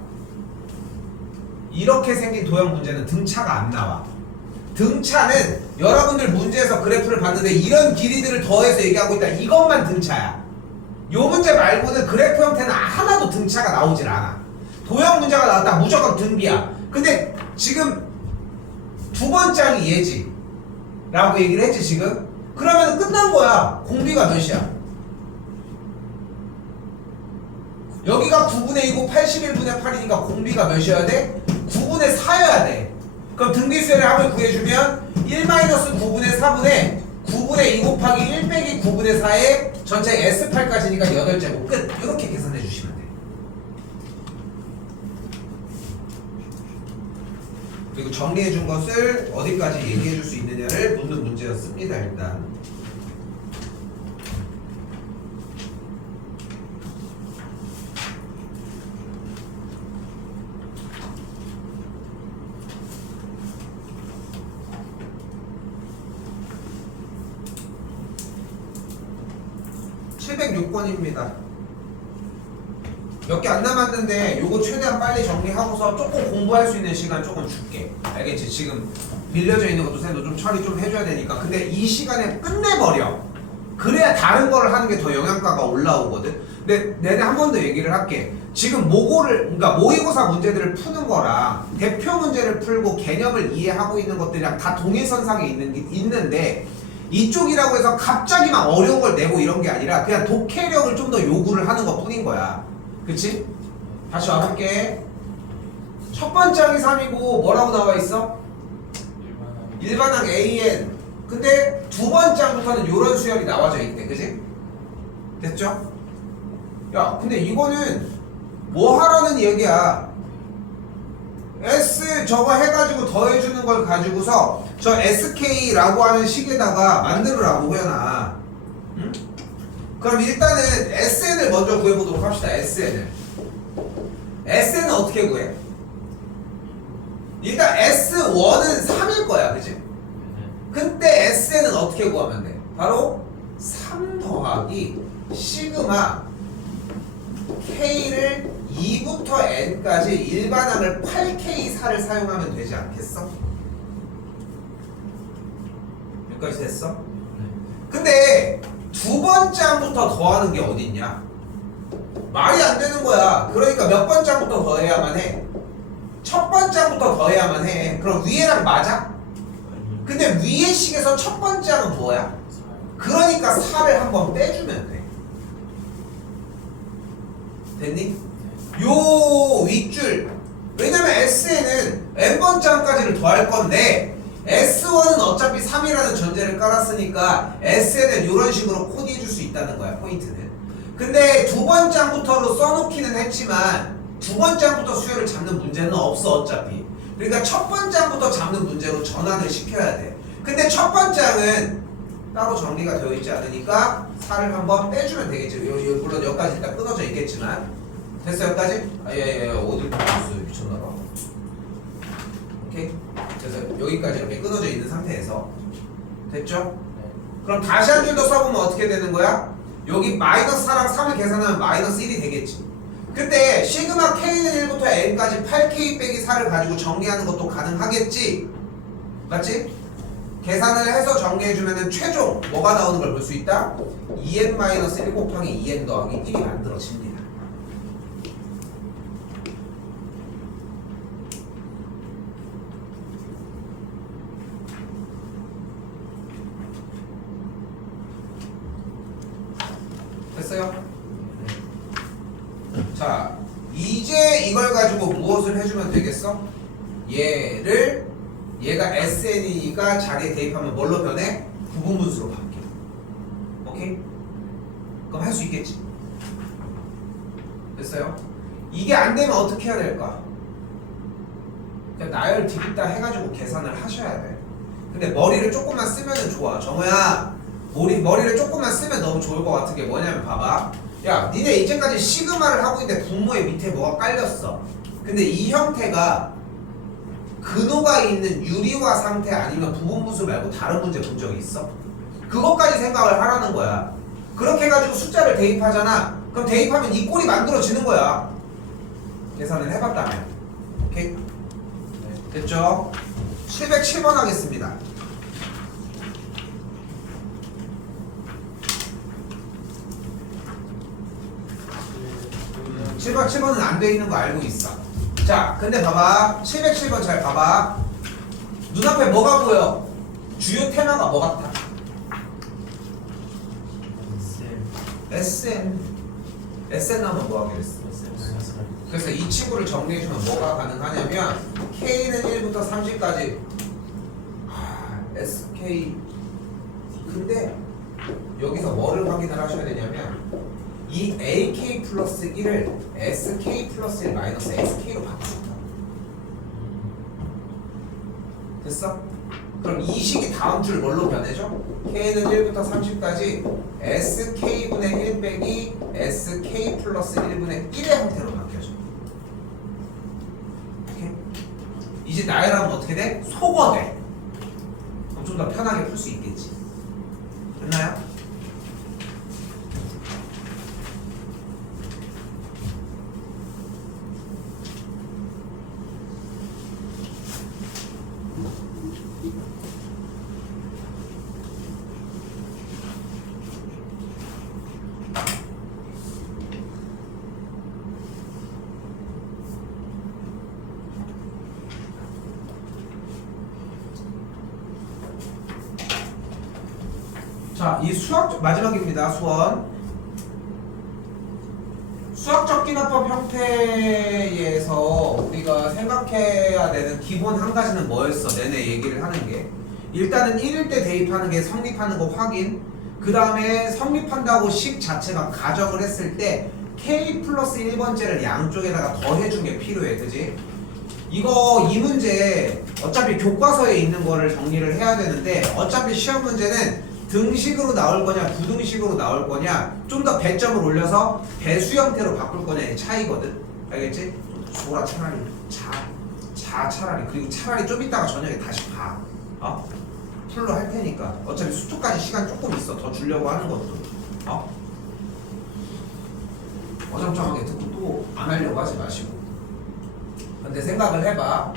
이렇게 생긴 도형 문제는 등차가 안 나와. 등차는 여러분들 문제에서 그래프를 봤는데 이런 길이들을 더해서 얘기하고 있다. 이것만 등차야. 요 문제 말고는 그래프 형태는 하나도 등차가 나오질 않아. 도형 문제가 나왔다. 무조건 등비야. 근데 지금 두 번째이 얘지 라고 얘기를 했지 지금. 그러면 끝난 거야. 공비가 몇이야? 여기가 9분의 2고 81분의 8이니까 공비가 몇이어야 돼? 9분의 4여야 돼. 그럼 등비수열의 합을 구해주면 1-9분의 4분의 9분의 2 곱하기 1 빼기 9분의 4에 전체 S8까지니까 8제곱 끝. 이렇게 계산해 주시면 돼. 그리고 정리해 준 것을 어디까지 얘기해 줄 수 있느냐를 묻는 문제였습니다. 일단 706번입니다. 몇 개 안 남았는데 요거 최대한 빨리 정리하고서 조금 공부할 수 있는 시간 조금 줄게. 알겠지? 지금 밀려져 있는 것도 쌤도 좀 처리 좀 해줘야 되니까. 근데 이 시간에 끝내버려. 그래야 다른 거를 하는 게 더 영양가가 올라오거든. 근데 내내 한 번 더 얘기를 할게. 지금 그러니까 모의고사 문제들을 푸는 거랑 대표 문제를 풀고 개념을 이해하고 있는 것들이랑 다 동일선상에 있는데 이쪽이라고 해서 갑자기 막 어려운 걸 내고 이런 게 아니라 그냥 독해력을 좀 더 요구를 하는 것 뿐인 거야. 그치? 다시 와볼게. 첫 번째 항이 3이고 뭐라고 나와 있어? 일반항 AN. 근데 두 번째 항부터는 요런 수열이 나와져 있대. 그치? 됐죠? 야, 근데 이거는 뭐 하라는 얘기야? S 저거 해가지고 더해주는 걸 가지고서 저 SK라고 하는 식에다가 만들으라고 호연아. 응? 그럼 일단은 SN을 먼저 구해보도록 합시다. SN을 어떻게 구해? 일단 S1은 3일 거야. 그치? 근데 SN은 어떻게 구하면 돼? 바로 3 더하기 시그마 K를 2부터 N까지 일반항을 8K4를 사용하면 되지 않겠어? 여기까지 됐어? 근데 두 번째 항부터 더하는 게 어딨냐? 말이 안 되는 거야. 그러니까 몇 번째 항부터 더해야만 해? 첫 번째 항부터 더해야만 해. 그럼 위에랑 맞아? 근데 위의 식에서 첫 번째 항은 뭐야? 그러니까 4를 한번 빼주면 돼. 됐니? 요 윗줄, 왜냐면 S에는 n번째 항까지를 더할 건데 S1은 어차피 3이라는 전제를 깔았으니까 S에는 이런 식으로 코디해 줄 수 있다는 거야, 포인트는. 근데 두 번째 항부터로 써놓기는 했지만 두 번째 항부터 수열을 잡는 문제는 없어, 어차피. 그러니까 첫 번째 항부터 잡는 문제로 전환을 시켜야 돼. 근데 첫 번째 항은 따로 정리가 되어 있지 않으니까 4를 한번 빼주면 되겠죠. 물론 여기까지 일단 끊어져 있겠지만. 됐어, 여기까지? 예, 어딜 보고 미쳤나봐. 오케이? 그래서 여기까지 이렇게 끊어져 있는 상태에서 됐죠? 그럼 다시 한 줄 더 써보면 어떻게 되는 거야? 여기 마이너스 4랑 3을 계산하면 마이너스 1이 되겠지. 그때 시그마 K는 1부터 N까지 8K 빼기 4를 가지고 정리하는 것도 가능하겠지? 맞지? 계산을 해서 정리해주면 최종 뭐가 나오는 걸 볼 수 있다? 2N-1 곱하기 2N 더하기 1이 만들어집니다. 됐어요? 자, 이제 이걸 가지고 무엇을 해주면 되겠어? 얘가 SN이니까 자리에 대입하면 뭘로 변해? 부분분수로 바뀌어. 오케이? 그럼 할 수 있겠지? 됐어요? 이게 안 되면 어떻게 해야 될까? 그냥 나열 디귿다 해가지고 계산을 하셔야 돼. 근데 머리를 조금만 쓰면은 좋아. 정우야, 머리를 조금만 쓰면 너무 좋을 것 같은 게 뭐냐면 봐봐. 야, 니네 이제까지 시그마를 하고 있는데 분모의 밑에 뭐가 깔렸어. 근데 이 형태가 근호가 있는 유리화 상태 아니면 부분분수 말고 다른 문제 본 적이 있어? 그것까지 생각을 하라는 거야. 그렇게 해가지고 숫자를 대입하잖아. 그럼 대입하면 이 꼴이 만들어지는 거야. 계산을 해봤다면. 오케이? 됐죠? 707번 하겠습니다. 7번은 안 돼 있는 거 알고 있어. 자, 근데 봐봐. 707번 잘 봐봐. 눈앞에 뭐가 보여? 주요 테마가 뭐 같아? SN. SN 하면 뭐 하기로 했어? 그래서 이 친구를 정리해주면 뭐가 가능하냐면 K는 1부터 30까지 SK. 근데 여기서 뭐를 확인을 하셔야 되냐면 이 AK 플러스 1을 SK 플러스 1 마이너스 SK로 바꾸었다. 됐어? 그럼 이 식이 다음 줄 뭘로 변해져? K는 1부터 30까지 SK분의 1 빼기 SK 플러스 1분의 1의 형태로 바뀌어져. 오케이? 이제 나열하면 어떻게 돼? 소거돼. 그럼 좀 더 편하게 풀 수 있겠지. 됐나요? 자, 이 수학 마지막입니다. 수학적 기납법 형태에서 우리가 생각해야 되는 기본 한 가지는 뭐였어? 내내 얘기를 하는 게 일단은 1일 때 대입하는 게 성립하는 거 확인. 그 다음에 성립한다고 식 자체가 가정을 했을 때 K 플러스 1번째를 양쪽에다가 더해준 게 필요해. 그지? 이 문제 어차피 교과서에 있는 거를 정리를 해야 되는데 어차피 시험 문제는 등식으로 나올 거냐 부등식으로 나올 거냐 좀 더 배점을 올려서 배수 형태로 바꿀 거냐의 차이거든. 알겠지? 좀 줘라 차라리. 차라리. 그리고 차라리 좀 이따가 저녁에 다시 봐. 풀로 할 테니까. 어차피 수투까지 시간 조금 있어. 더 주려고 하는 것도. 어정쩡하게 듣고 또 안 하려고 하지 마시고. 근데 생각을 해봐.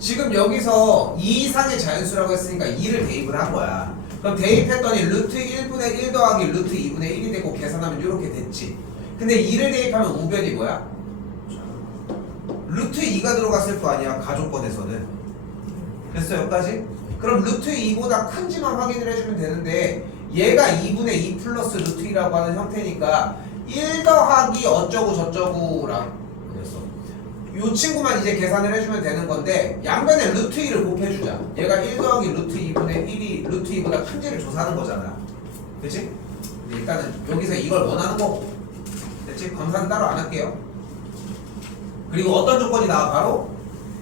지금 여기서 2 이상의 자연수라고 했으니까 2를 대입을 한 거야. 그럼 대입했더니 루트 1분의 1 더하기 루트 2분의 1이 되고 계산하면 이렇게 됐지. 근데 2를 대입하면 우변이 뭐야? 루트 2가 들어갔을 거 아니야 가족권에서는. 됐어 여기까지? 그럼 루트 2보다 큰지만 확인을 해주면 되는데 얘가 2분의 2 플러스 루트 2라고 하는 형태니까 1 더하기 어쩌고 저쩌고랑 그랬어. 이 친구만 이제 계산을 해주면 되는 건데 양변에 루트 2를 곱해주자. 얘가 1 더하기 루트 2분의 1이 루트 2보다 큰지를 조사하는 거잖아. 그치? 일단은 여기서 이걸 원하는 거고. 됐지? 검사는 따로 안 할게요. 그리고 어떤 조건이 나와? 바로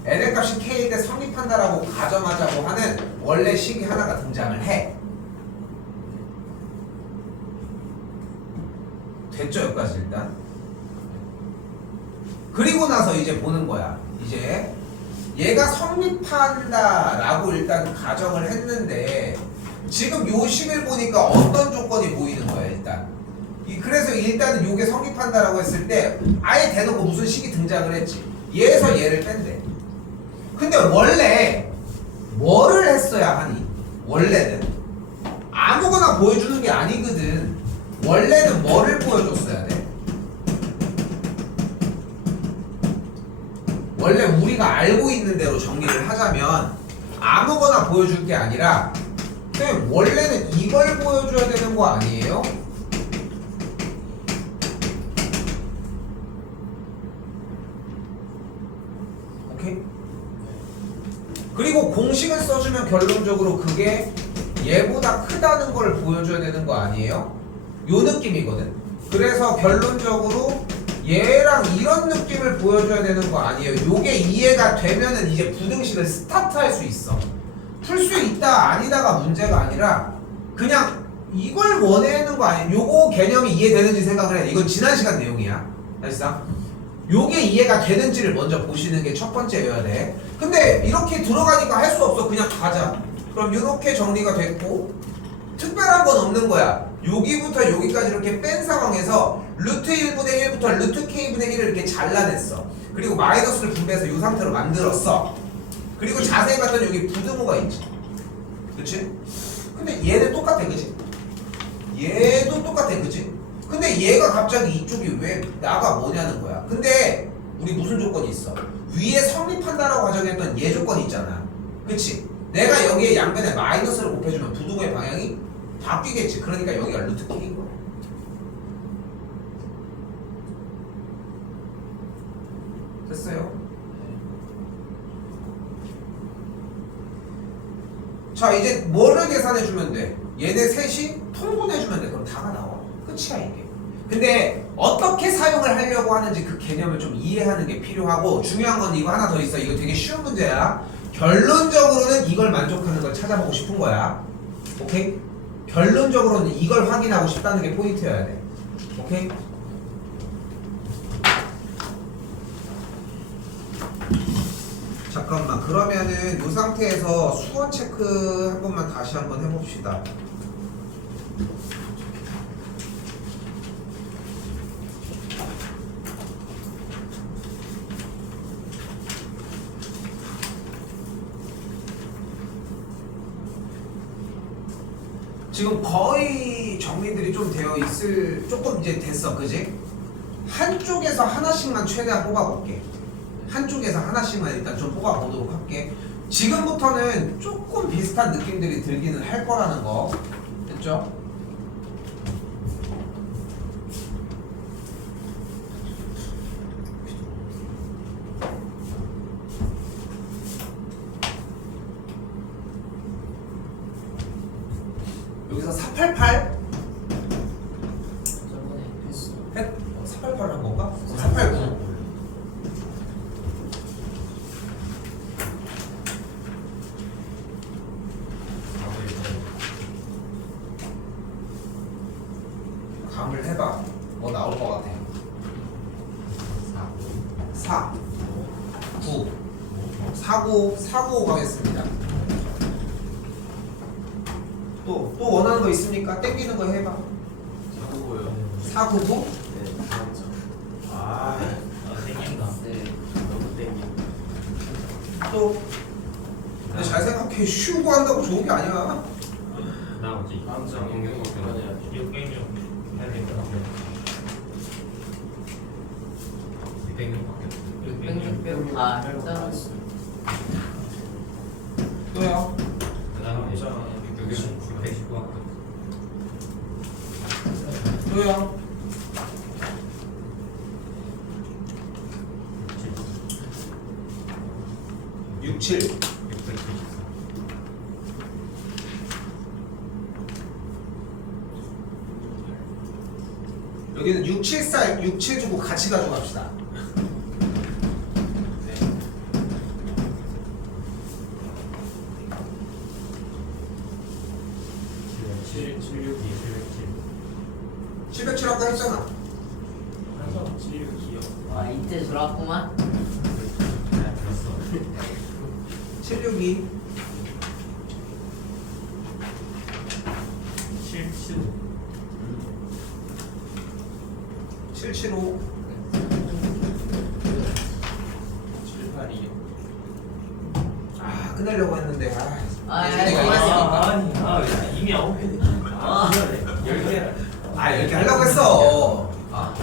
n의 값이 k일 때 성립한다라고 가정하자고 하는 원래 식이 하나가 등장을 해. 됐죠? 여기까지 일단. 그리고 나서 이제 보는 거야. 이제 얘가 성립한다라고 일단 가정을 했는데 지금 요 식을 보니까 어떤 조건이 보이는 거야 일단. 그래서 일단은 요게 성립한다라고 했을 때 아예 대놓고 무슨 식이 등장을 했지. 얘에서 얘를 뺀대. 근데 원래 뭐를 했어야 하니? 원래는 아무거나 보여주는 게 아니거든. 원래는 뭐를 보여줬어야 돼? 원래 우리가 알고 있는 대로 정리를 하자면 아무거나 보여줄 게 아니라 근데 원래는 이걸 보여줘야 되는 거 아니에요? 오케이? 그리고 공식을 써주면 결론적으로 그게 얘보다 크다는 걸 보여줘야 되는 거 아니에요? 요 느낌이거든. 그래서 결론적으로 얘랑 이런 느낌을 보여줘야 되는 거 아니에요? 요게 이해가 되면은 이제 부등식을 스타트할 수 있어. 풀 수 있다 아니다가 문제가 아니라 그냥 이걸 원하는 거 아니에요? 요거 개념이 이해되는지 생각을 해. 이건 지난 시간 내용이야. 사실상 요게 이해가 되는지를 먼저 보시는 게 첫 번째여야 돼. 근데 이렇게 들어가니까 할 수 없어. 그냥 가자. 그럼 이렇게 정리가 됐고 특별한 건 없는 거야. 여기부터 여기까지 이렇게 뺀 상황에서 루트 1분의 1부터 루트 k분의 1을 이렇게 잘라냈어. 그리고 마이너스를 분배해서 이 상태로 만들었어. 그리고 자세히 봤더니 여기 부등호가 있지. 그치? 근데 얘는 똑같아. 그치? 얘도 똑같아. 그치? 근데 얘가 갑자기 이쪽이 왜 나가 뭐냐는 거야. 근데 우리 무슨 조건이 있어? 위에 성립한다라고 가정했던 얘 조건이 있잖아. 그치? 내가 여기에 양변에 마이너스를 곱해주면 부등호의 방향이 바뀌겠지. 그러니까 여기가 루트 k인 거야. 됐어요? 자 이제 뭐를 계산해주면 돼? 얘네 셋이 통분해주면 돼. 그럼 다가 나와. 끝이야 이게. 근데 어떻게 사용을 하려고 하는지 그 개념을 좀 이해하는 게 필요하고 중요한 건 이거 하나 더 있어. 이거 되게 쉬운 문제야. 결론적으로는 이걸 만족하는 걸 찾아보고 싶은 거야. 오케이? 결론적으로는 이걸 확인하고 싶다는 게 포인트여야 돼. 오케이? 잠깐만 그러면은 이 상태에서 수원 체크 한 번만 다시 한번 해봅시다. 지금 거의 정리들이 좀 되어 있을 조금 이제 됐어. 그지? 한쪽에서 하나씩만 최대한 뽑아볼게. 한쪽에서 하나씩만 일단 좀 뽑아보도록 할게. 지금부터는 조금 비슷한 느낌들이 들기는 할 거라는 거 됐죠? 여기서 488 저번에 했어. 488을 한 건가? 489 감을 해봐. 뭐 나올 것 같아. 4 9 495 가겠습니다. 또 원하는 거 있습니까? 땡기는 거 해봐. 499? 네, 맞죠. 아 땡긴다. 네, 너무 땡겨. 또 근데 잘 생각해. 쉬우고 한다고 좋은 게 아니야. 나머지 다음 장에 공격 교환해야 돼. 이거 게임이요. 해야 되니까. 600명밖에 없어요. 600명 빼고 다 했잖아. 또요? 그 다음에 자, 619밖에 또요? 67 674. 여기는 674, 67 주고 같이 가져갑시다. 네. 762. 707 아까 했잖아. 한성 762요. 아 이때 들어왔구만. 잘 들었어. 762 775. 775 782요. 아 끝내려고 했는데 이미 9개. 아. 10개. 10개 하려고 했어.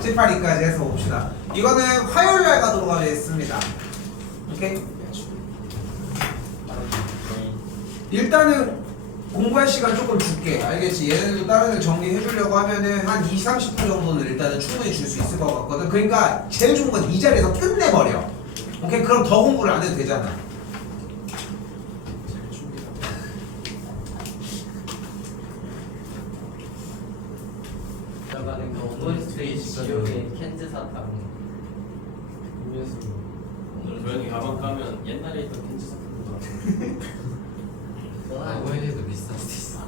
782까지 해서 봅시다. 이거는 화요일날 가도록 하겠습니다. 오케이? 일단은 공부할 시간 조금 줄게. 알겠지? 얘네들도 다른 애 정리해주려고 하면은 한 20-30분 정도는 일단은 충분히 줄 수 있을 것 같거든. 그러니까 제일 좋은 건 이 자리에서 끝내버려. 오케이? 그럼 더 공부를 안 해도 되잖아. 잘 준비가. 들어가는 거 오너스트리 지옥의 켄즈 사탕. 음료수. 고양이 가방 까면 옛날에 있던 켄즈 사탕도 아, 오해도 비슷할 수도 있어.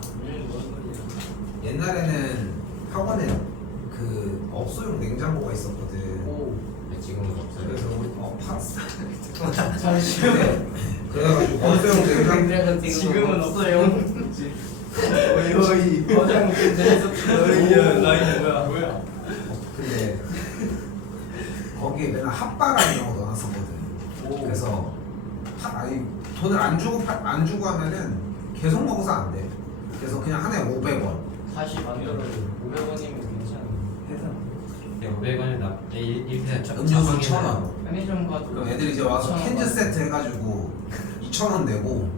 옛날에는 학원에 그 업소용 냉장고가 있었거든. 오. 근데 지금은 없어요. 그래서 팠어. 네. 그래가지고 업소용 냉장고. 그래서 지금은 없어요. 어이 화장 켄즈에서 라인 뭐야? 근데 거기에 맨날 핫바라는 영어 넣어놨었거든. 그래서 돈을 안 주고 하면은 계속 먹어서 안 돼. 그래서 그냥 한 해 500원. 다시 만들어도 500원이면 괜찮아. 500원에다 1회 음료수 1,000원. 편의점 가도 그럼 애들이 이제 와서 2,000원 캔즈 세트 해가지고 2,000원 내고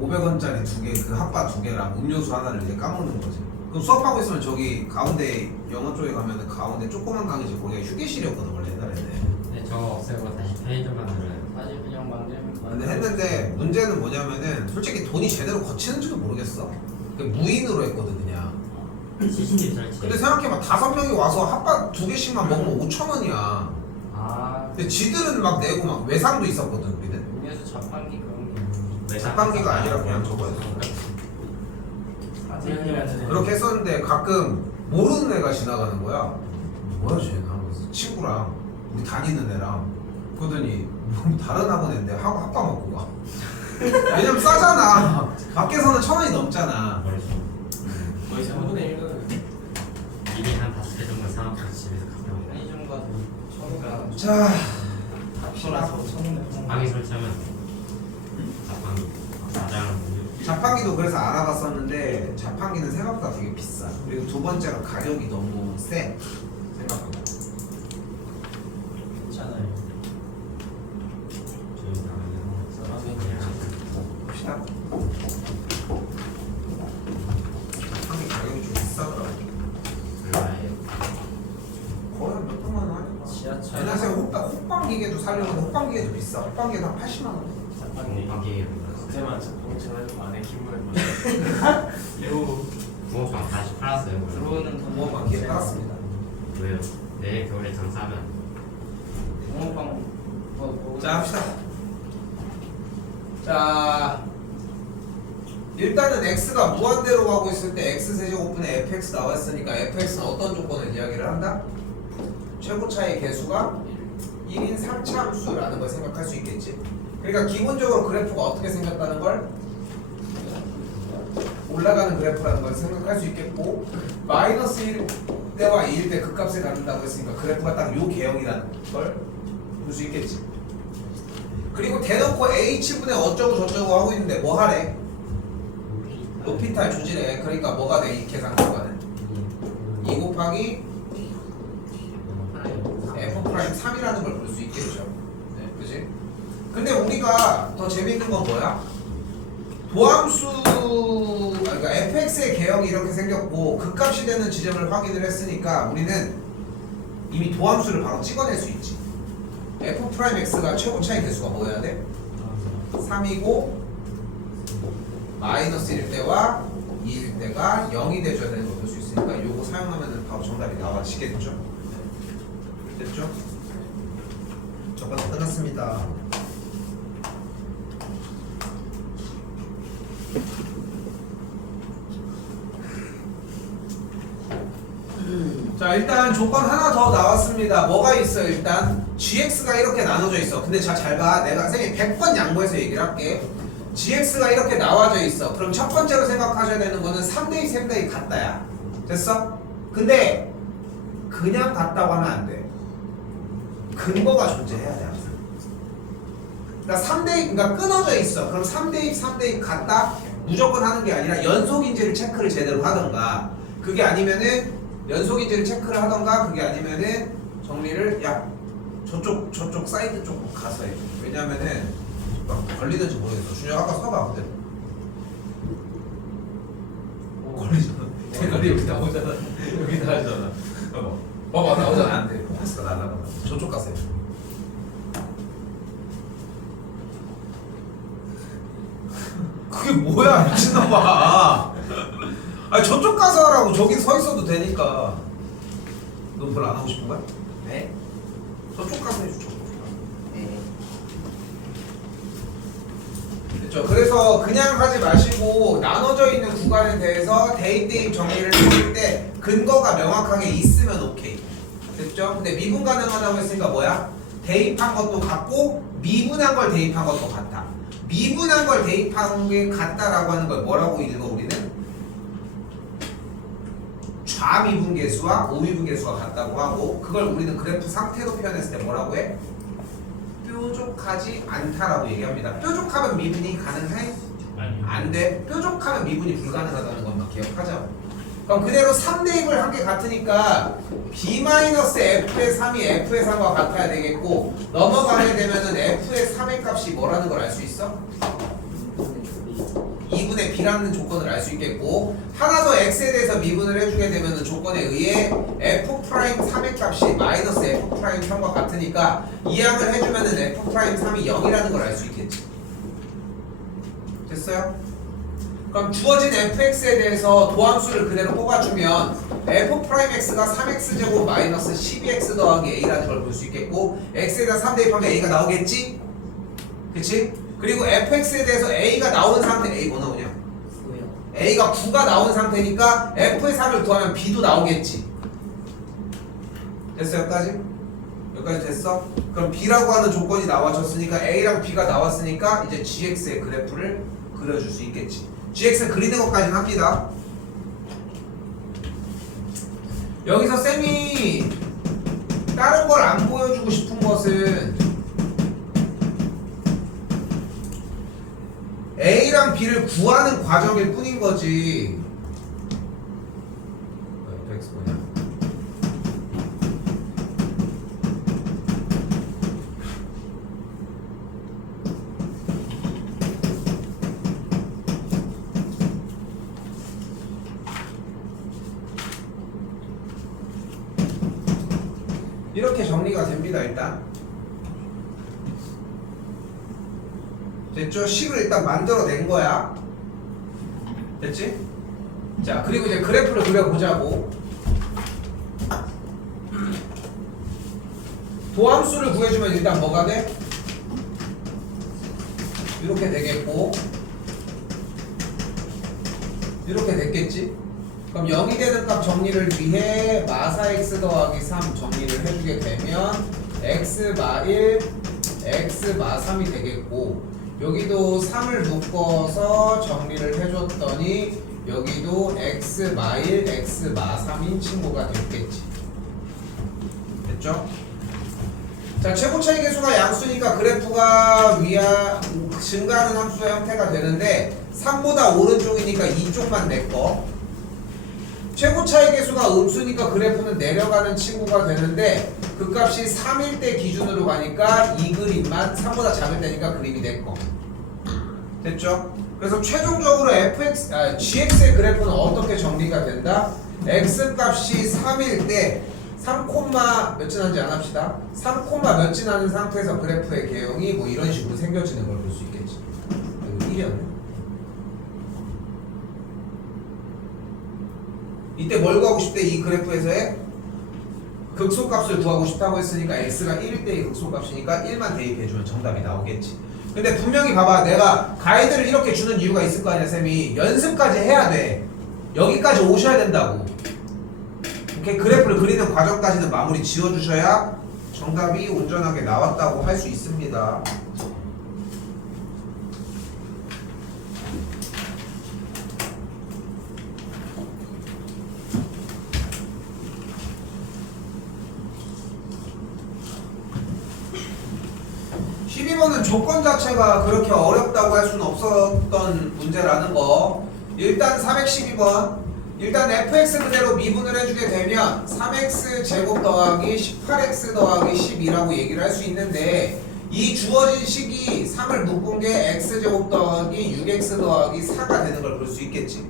500원짜리 2개, 그 핫바 2개랑 음료수 하나를 이제 까먹는 거지. 그럼 수업하고 있으면 저기 가운데 영어 쪽에 가면은 가운데 조그만 강의실 거기가 휴게실이었거든 원래 옛날에는. 네, 저거 없애고 다시 편의점 만들어요. 다시 그냥 만들면 근데 했는데 문제는 뭐냐면은 솔직히 돈이 제대로 거치는지도 모르겠어. 그냥 무인으로 했거든 그냥. CCTV 설치. 근데 생각해봐 5명이 와서 핫바 2개씩만 먹으면 5,000원이야. 아 근데 지들은 막 내고 막 외상도 있었거든 우리는. 음료수 자판기 그런 자판기가 아니라 그냥 저거였어. 게 그렇게 했었는데 가끔 모르는 애가 지나가는 거야. 뭐야 쟤? 하면서 친구랑 우리 다니는 애랑 그러더니 뭐 다른 학원 애인데 하고 핫바 먹고 가. 왜냐면 싸잖아. 밖에서는 1,000원이 넘잖아. 모르죠. 거의 3분의 1은 미리 한 5개 정도 사놓고 집에서 갖다 먹어요. 편의점 가도 처음에 자, 합쳐서 1,000원 방에 설치하면 자판기 가장 자판기도 그래서 알아봤었는데 자판기는 생각보다 되게 비싸. 그리고 두 번째가 가격이 너무 세. 생각보다. 괜찮아요. 좋은 다음에 봅시다. 자판기 가격이 좀 비싸더라고. 얼마예요? 거의 몇 천만 원 하니까. 지하철 옛날에 호빵 기계도 사려는데 호빵 기계도 비싸. 호빵 기계도 한 80만 원. 방에 그때만 공채가지고 안에 김을 요 붕어빵 다시 팔았어요. 그럼. 들어오는 돈 붕어빵 기계 팔았습니다. 왜요? 내일 겨울에 장사하면 붕어빵 뭐 자 합시다. 자 일단은 x가 무한대로 가고 있을 때 x 세제곱분의 fx 나왔으니까 fx는 어떤 조건을 이야기를 한다? 최고 차의 개수가 1인 3차함수라는 걸 생각할 수 있겠지. 그러니까 기본적으로 그래프가 어떻게 생겼다는 걸 올라가는 그래프라는 걸 생각할 수 있겠고 마이너스 1 때와 2일 때 극값을 갖는다고 했으니까 그래프가 딱 요 개형이라는 걸 볼 수 있겠지. 그리고 대놓고 h분의 어쩌고 저쩌고 하고 있는데 뭐 하래? 높이탈 조지래. 그러니까 뭐가 돼? 이 계산 결과는 2 곱하기 f 프라임 3이라는 걸 볼 수 있겠죠. 네, 그지? 근데 우리가 더 재밌는 건 뭐야? 도함수, 그러니까 fx의 개형이 이렇게 생겼고 극값이 되는 지점을 확인을 했으니까 우리는 이미 도함수를 바로 찍어낼 수 있지. f 프라임 x가 최고 차이 개수가 뭐여야 돼? 3이고 마이너스 1일 때와 2일 때가 0이 돼줘야 되는 걸 볼 수 있으니까 요거 사용하면 바로 정답이 나와지겠죠? 됐죠? 저번에 끝났습니다. 자, 일단 조건 하나 더 나왔습니다. 뭐가 있어? 일단 gx가 이렇게 나눠져 있어. 근데 잘 봐. 내가 선생님이 100번 양보해서 얘기를 할게. gx가 이렇게 나와져 있어. 그럼 첫 번째로 생각하셔야 되는 거는 3대2, 3대2 같다야. 됐어? 근데 그냥 같다고 하면 안 돼. 근거가 존재해야 돼 항상. 그러니까 3대2, 그러니까 끊어져 있어. 그럼 3대2, 3대2 같다? 무조건 하는 게 아니라 연속인지를 체크를 제대로 하던가, 그게 아니면은 연속인지를 체크를 하던가, 그게 아니면은 정리를 저쪽 사이트 쪽 가서 해. 왜냐면은 막 걸리는지 모르겠어. 준영 아까 써봐 그대로. 걸리잖아. 대가리 여기 나오잖아. 여기 나오잖아. 봐봐 나오잖아. 안 돼. 포커스가 날라가. 저쪽 가세요. 그게 뭐야 미친놈아. 아니 저쪽 가서 하라고. 저기 서 있어도 되니까. 너 별로 안 하고 싶은 거야? 네? 저쪽 가서 해줘. 저쪽. 네. 됐죠? 그래서 그냥 하지 마시고 나눠져 있는 구간에 대해서 대입 정리를 했을 때 근거가 명확하게 있으면 오케이. 됐죠? 근데 미분 가능하다고 했으니까 뭐야? 대입한 것도 같고 미분한 걸 대입한 것도 같다. 미분한 걸 대입한 게 같다라고 하는 걸 뭐라고 읽어 우리는? 좌미분계수와 우미분계수가 같다고 하고, 그걸 우리는 그래프 상태로 표현했을 때 뭐라고 해? 뾰족하지 않다라고 얘기합니다. 뾰족하면 미분이 가능해? 안 돼. 뾰족하면 미분이 불가능하다는 것만 기억하자고. 그럼 그대로 3대입을 한 게 같으니까 b-f의 3이 f의 3과 같아야 되겠고, 넘어가게 되면은 f의 3의 값이 뭐라는 걸 알 수 있어? 2분의 b라는 조건을 알 수 있겠고, 하나 더 x에 대해서 미분을 해주게 되면은 조건에 의해 f'3의 값이 마이너스 f'3과 같으니까 이항을 해주면은 f'3이 0이라는 걸 알 수 있겠지. 됐어요? 그럼 주어진 fx에 대해서 도함수를 그대로 뽑아주면 f'x가 3x제곱 마이너스 12x 더하기 a라는 걸 볼 수 있겠고, x에다 3 대입하면 a가 나오겠지? 그치? 그리고 fx에 대해서 a가 나온 상태, a 뭐 나오냐? 9요. a가 9가 나온 상태니까 f의 3을 구하면 b도 나오겠지. 됐어 여기까지? 여기까지 됐어? 그럼 b라고 하는 조건이 나와줬으니까 a랑 b가 나왔으니까 이제 gx의 그래프를 그려줄 수 있겠지. gx 그리는 것까지는 합니다. 여기서 쌤이 다른 걸 안 보여주고 싶은 것은 A랑 B를 구하는 과정일 뿐인 거지. X 뭐냐? 이렇게 정리가 됩니다. 일단 됐죠? 식을 일단 만들어낸 거야. 됐지? 자, 그리고 이제 그래프를 그려보자고. 도함수를 구해주면 일단 뭐가 돼? 이렇게 되겠고, 이렇게 됐겠지? 그럼 0이 되는 값 정리를 위해 마사 x 더하기 3 정리를 해주게 되면 x 마 1, x 마 3이 되겠고, 여기도 3을 묶어서 정리를 해줬더니 여기도 x 마 1, x 마 3인 친구가 됐겠지. 됐죠? 자, 최고 차이 계수가 양수니까 그래프가 증가하는 함수의 형태가 되는데 3보다 오른쪽이니까 이쪽만 내 거. 최고 차이 계수가 음수니까 그래프는 내려가는 친구가 되는데 그 값이 3일 때 기준으로 가니까 이 그림만 3보다 작을 때니까 그림이 내 거. 됐죠? 그래서 최종적으로 gx의 그래프는 어떻게 정리가 된다? x 값이 3일 때 3, 몇 진하는지 안 합시다. 3, 몇 진하는 상태에서 그래프의 개형이 뭐 이런 식으로 생겨지는 걸 볼 수 있겠지. 이거 1이었네. 이때 뭘 구하고 싶대? 이 그래프에서의 극소값을 구하고 싶다고 했으니까 x가 1일 때의 극소값이니까 1만 대입해주면 정답이 나오겠지. 근데 분명히 봐봐. 내가 가이드를 이렇게 주는 이유가 있을 거 아니야, 쌤이. 연습까지 해야 돼. 여기까지 오셔야 된다고. 이렇게 그래프를 그리는 과정까지는 마무리 지어주셔야 정답이 온전하게 나왔다고 할 수 있습니다. 는 조건 자체가 그렇게 어렵다고 할 수는 없었던 문제라는 거. 일단 412번. 일단 fx 그대로 미분을 해주게 되면 3x 제곱 더하기 18x 더하기 12라고 얘기를 할 수 있는데 이 주어진 식이 3을 묶은 게 x 제곱 더하기 6x 더하기 4가 되는 걸 볼 수 있겠지.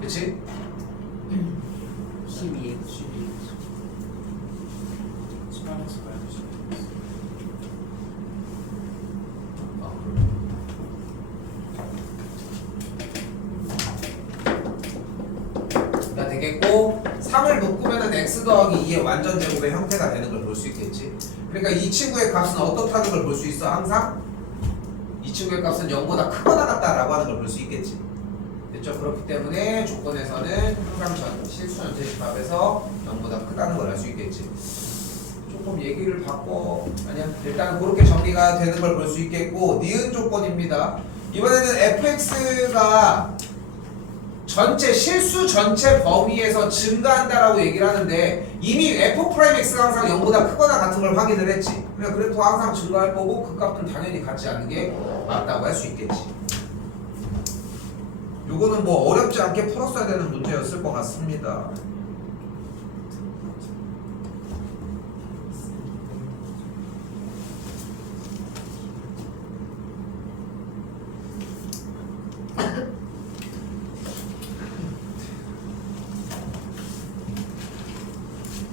그치? 12. 18x 말고 12. 되겠고 3을 묶으면은 x 더하기 2의 완전 제곱의 형태가 되는 걸 볼 수 있겠지. 그러니까 이 친구의 값은 어떻다는 걸 볼 수 있어. 항상 이 친구의 값은 0보다 크거나 같다라고 하는 걸 볼 수 있겠지. 됐죠? 그렇기 때문에 조건에서는 항상 실수 전체집합에서 0보다 크다는 걸 알 수 있겠지. 조금 얘기를 바꿔. 아니야, 일단은 그렇게 정리가 되는 걸 볼 수 있겠고, 니은 조건입니다. 이번에는 fx가 실수 전체 범위에서 증가한다라고 얘기를 하는데 이미 f'x가 항상 0보다 크거나 같은 걸 확인을 했지. 그러니까 그래프 항상 증가할 거고 그 값은 당연히 같지 않은 게 맞다고 할 수 있겠지. 요거는 뭐 어렵지 않게 풀었어야 되는 문제였을 것 같습니다.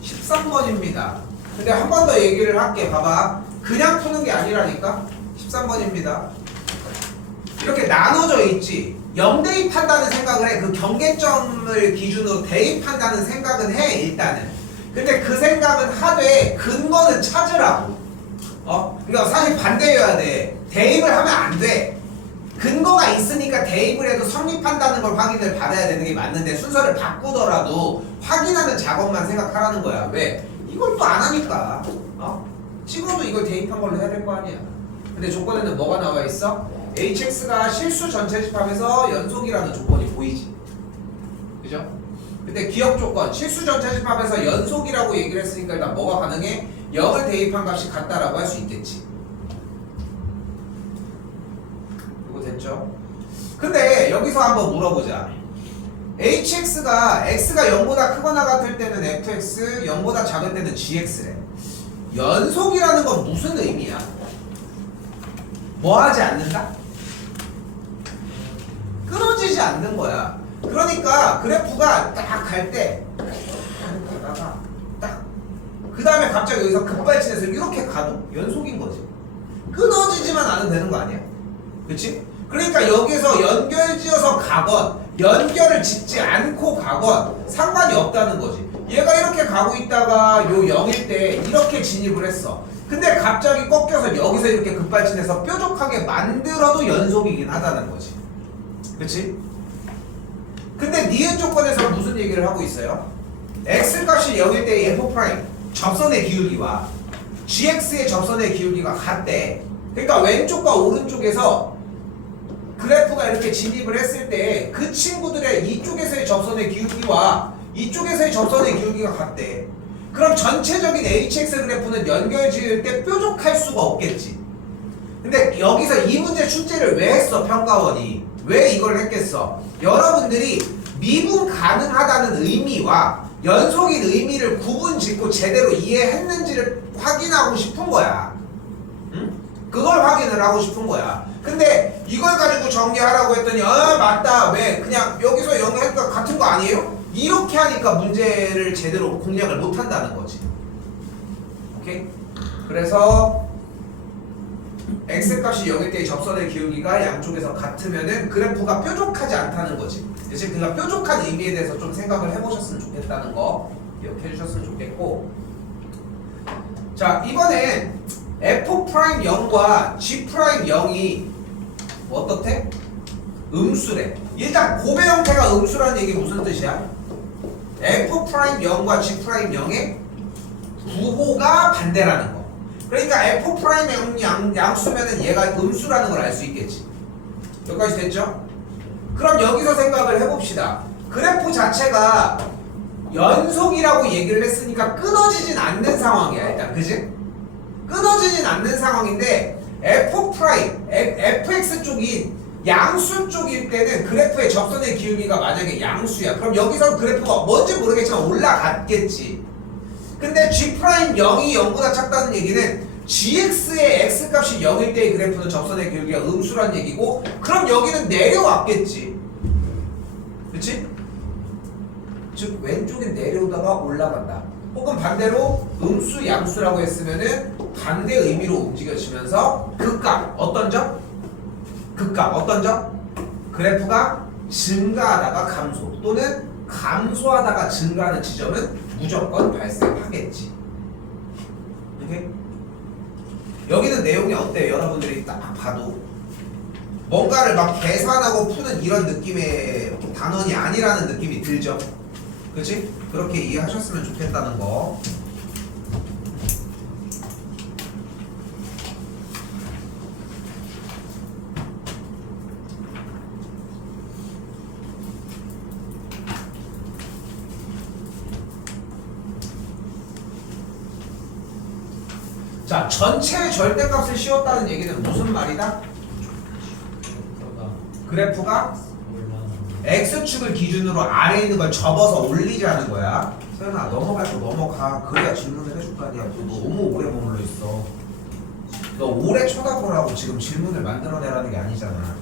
(13번입니다) 근데 한 번 더 얘기를 할게. 봐봐. 그냥 푸는 게 아니라니까. 13번입니다. 이렇게 나눠져 있지. 0대입한다는 생각을 해. 그 경계점을 기준으로 대입한다는 생각은 해, 일단은. 근데 그 생각은 하되 근거는 찾으라고. 그러니까 사실 반대여야 돼. 대입을 하면 안 돼. 근거가 있으니까 대입을 해도 성립한다는 걸 확인을 받아야 되는 게 맞는데 순서를 바꾸더라도 확인하는 작업만 생각하라는 거야. 왜? 이걸 또 안 하니까. 찍어도 이걸 대입한 걸로 해야 될 거 아니야. 근데 조건에는 뭐가 나와 있어? hx가 실수 전체 집합에서 연속이라는 조건이 보이지. 그죠? 근데 기억 조건, 실수 전체 집합에서 연속이라고 얘기를 했으니까 일단 뭐가 가능해? 0을 대입한 값이 같다라고 할 수 있겠지. 이거 됐죠? 근데 여기서 한번 물어보자. hx가 x가 0보다 크거나 같을 때는 fx, 0보다 작을 때는 gx래. 연속이라는 건 무슨 의미야? 뭐 하지 않는다? 끊어지지 않는 거야. 그러니까 그래프가 딱 갈 때 가다가 딱 그 다음에 갑자기 여기서 급발진해서 이렇게 가도 연속인 거지. 끊어지지만 않으면 되는 거 아니야? 그치? 그러니까 여기서 연결지어서 가건 연결을 짓지 않고 가건 상관이 없다는 거지. 얘가 이렇게 가고 있다가 요 0일 때 이렇게 진입을 했어. 근데 갑자기 꺾여서 여기서 이렇게 급발진해서 뾰족하게 만들어도 연속이긴 하다는 거지. 그치? 근데 니은 조건에서 무슨 얘기를 하고 있어요? x값이 0일 때 f' 접선의 기울기와 gx의 접선의 기울기가 같대. 그러니까 왼쪽과 오른쪽에서 그래프가 이렇게 진입을 했을 때 그 친구들의 이쪽에서의 접선의 기울기와 이쪽에서의 접선의 기울기가 같대. 그럼 전체적인 hx 그래프는 연결 지을 때 뾰족할 수가 없겠지. 근데 여기서 이 문제 출제를 왜 했어 평가원이? 왜 이걸 했겠어? 여러분들이 미분 가능하다는 의미와 연속인 의미를 구분 짓고 제대로 이해했는지를 확인하고 싶은 거야. 응? 그걸 확인을 하고 싶은 거야. 근데 이걸 가지고 정리하라고 했더니 맞다 왜 그냥 여기서 연결하니까 같은 거 아니에요? 이렇게 하니까 문제를 제대로 공략을 못 한다는 거지. 오케이? 그래서 x값이 0일 때의 접선의 기울기가 양쪽에서 같으면은 그래프가 뾰족하지 않다는 거지. 대신 그가 뾰족한 의미에 대해서 좀 생각을 해보셨으면 좋겠다는 거 기억해 주셨으면 좋겠고. 자, 이번엔 f'0과 g'0이 어떻대? 음수래. 일단 곱의 형태가 음수라는 얘기 무슨 뜻이야? f'0과 g'0의 부호가 반대라는 거. 그러니까 f'0 양수면은 얘가 음수라는 걸 알 수 있겠지. 여기까지 됐죠? 그럼 여기서 생각을 해봅시다. 그래프 자체가 연속이라고 얘기를 했으니까 끊어지진 않는 상황이야 일단, 그지? 끊어지진 않는 상황인데 fx 쪽인 양수 쪽일 때는 그래프의 접선의 기울기가 만약에 양수야. 그럼 여기서 그래프가 뭔지 모르겠지만 올라갔겠지. 근데 g'0이 0보다 작다는 얘기는 gx의 x값이 0일 때의 그래프는 접선의 기울기가 음수란 얘기고, 그럼 여기는 내려왔겠지. 그치? 즉 왼쪽엔 내려오다가 올라간다. 혹은 반대로 음수 양수라고 했으면은 반대 의미로 움직여지면서 극값 어떤 점? 극값 어떤 점? 그래프가 증가하다가 감소 또는 감소하다가 증가하는 지점은 무조건 발생하겠지. 오케이? 여기는 내용이 어때요? 여러분들이 딱 봐도 뭔가를 막 계산하고 푸는 이런 느낌의 단원이 아니라는 느낌이 들죠? 그치? 그렇게 이해하셨으면 좋겠다는 거. 자, 전체의 절대값을 씌웠다는 얘기는 무슨 말이다? 그래프가 x축을 기준으로 아래에 있는 걸 접어서 올리자는 거야. 서연아, 넘어갈 거 넘어가. 그래야 질문을 해줄 거 아니야. 너 너무 오래 머물러 있어. 너 오래 쳐다보라고 지금 질문을 만들어내라는 게 아니잖아.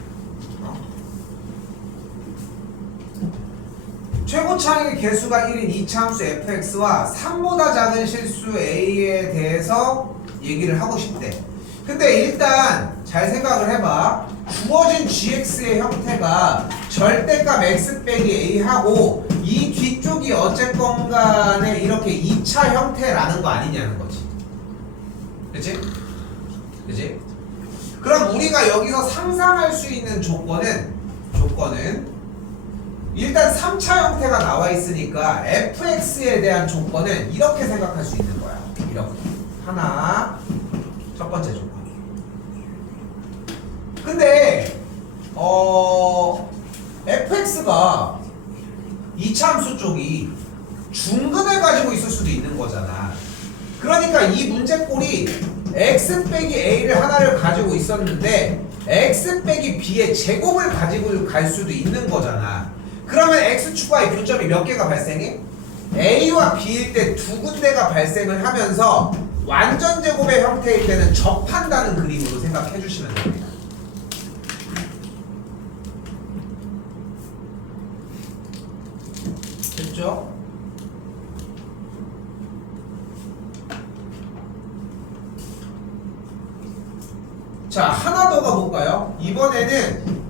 최고차의 개수가 1인 이차함수 fx와 3보다 작은 실수 a에 대해서 얘기를 하고 싶대. 근데 일단 잘 생각을 해봐. 주어진 gx의 형태가 절대값 x 빼기 a하고 이 뒤쪽이 어쨌건 간에 이렇게 2차 형태라는 거 아니냐는 거지. 그치? 그치? 그럼 우리가 여기서 상상할 수 있는 조건은 일단 3차 형태가 나와 있으니까 fx에 대한 조건은 이렇게 생각할 수 있는 거야. 이렇게. 하나, 첫 번째 조건. 근데 fx가 이차함수 쪽이 중근을 가지고 있을 수도 있는 거잖아. 그러니까 이 문제꼴이 x 빼기 a를 하나를 가지고 있었는데 x 빼기 b의 제곱을 가지고 갈 수도 있는 거잖아. 그러면 x축과의 교점이 몇 개가 발생해? a와 b일 때 두 군데가 발생을 하면서 완전 제곱의 형태일 때는 접한다는 그림으로 생각해 주시면 됩니다. 됐죠? 자, 하나 더 가볼까요? 이번에는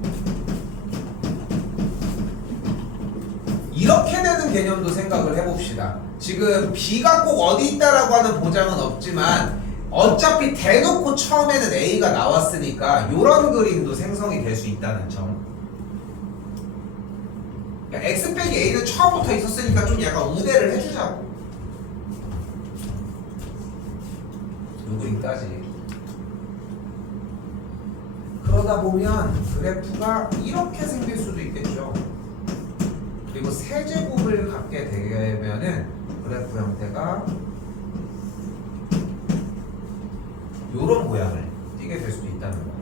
이렇게 되는 개념도 생각을 해봅시다. 지금 B가 꼭 어디 있다라고 하는 보장은 없지만 어차피 대놓고 처음에는 A가 나왔으니까 이런 그림도 생성이 될 수 있다는 점. 그러니까 X 빼기 A는 처음부터 있었으니까 좀 약간 우대를 해주자고. 요 그림까지. 그러다 보면 그래프가 이렇게 생길 수도 있겠죠. 그리고 세제곱을 갖게 되면은 그래프 형태가 요런 모양을 띄게 될 수도 있다는 거야.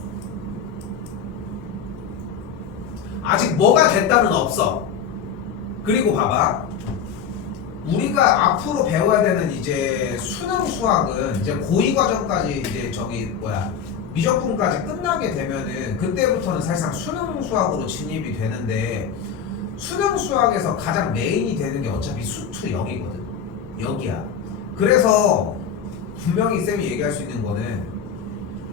아직 뭐가 됐다는 없어. 그리고 봐봐. 우리가 앞으로 배워야 되는 이제 수능 수학은 이제 고2 과정까지 이제 미적분까지 끝나게 되면은 그때부터는 사실상 수능 수학으로 진입이 되는데 수능 수학에서 가장 메인이 되는 게 어차피 수투 여기거든. 여기야. 그래서 분명히 쌤이 얘기할 수 있는 거는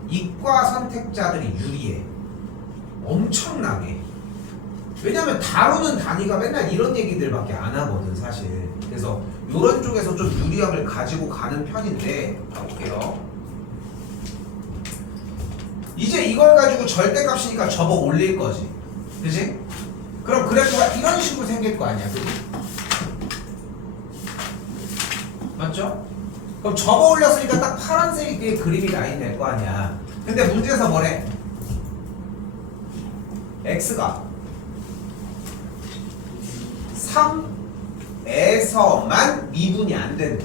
이과 선택자들이 유리해. 엄청나게. 왜냐면 다루는 단위가 맨날 이런 얘기들밖에 안 하거든 사실. 그래서 이런 쪽에서 좀 유리함을 가지고 가는 편인데 가볼게요. 이제 이걸 가지고 절대값이니까 접어 올릴 거지. 그치? 그럼 그래프가 이런 식으로 생길 거 아니야. 그치? 맞죠? 그럼 접어 올렸으니까 딱 파란색의 그림이 라인 될 거 아니야. 근데 문제에서 뭐래? x가 3에서만 미분이 안 된대.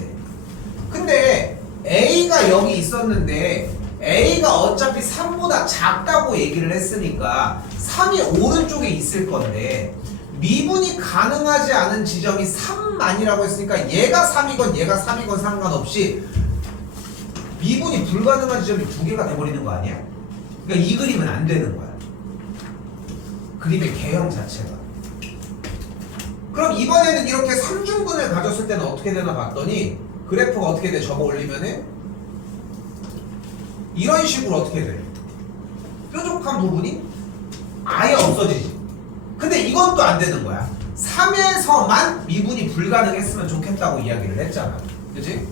근데 a가 여기 있었는데 a가 어차피 3보다 작다고 얘기를 했으니까 3이 오른쪽에 있을 건데 미분이 가능하지 않은 지점이 3만이라고 했으니까 얘가 3이건 얘가 3이건 상관없이 미분이 불가능한 지점이 두 개가 돼버리는 거 아니야? 그러니까 이 그림은 안 되는 거야. 그림의 개형 자체가. 그럼 이번에는 이렇게 3중근을 가졌을 때는 어떻게 되나 봤더니 그래프가 어떻게 돼? 접어 올리면은 이런 식으로 어떻게 돼? 뾰족한 부분이 아예 없어지지. 근데 이건 또 안 되는 거야. 3에서만 미분이 불가능했으면 좋겠다고 이야기를 했잖아. 그치?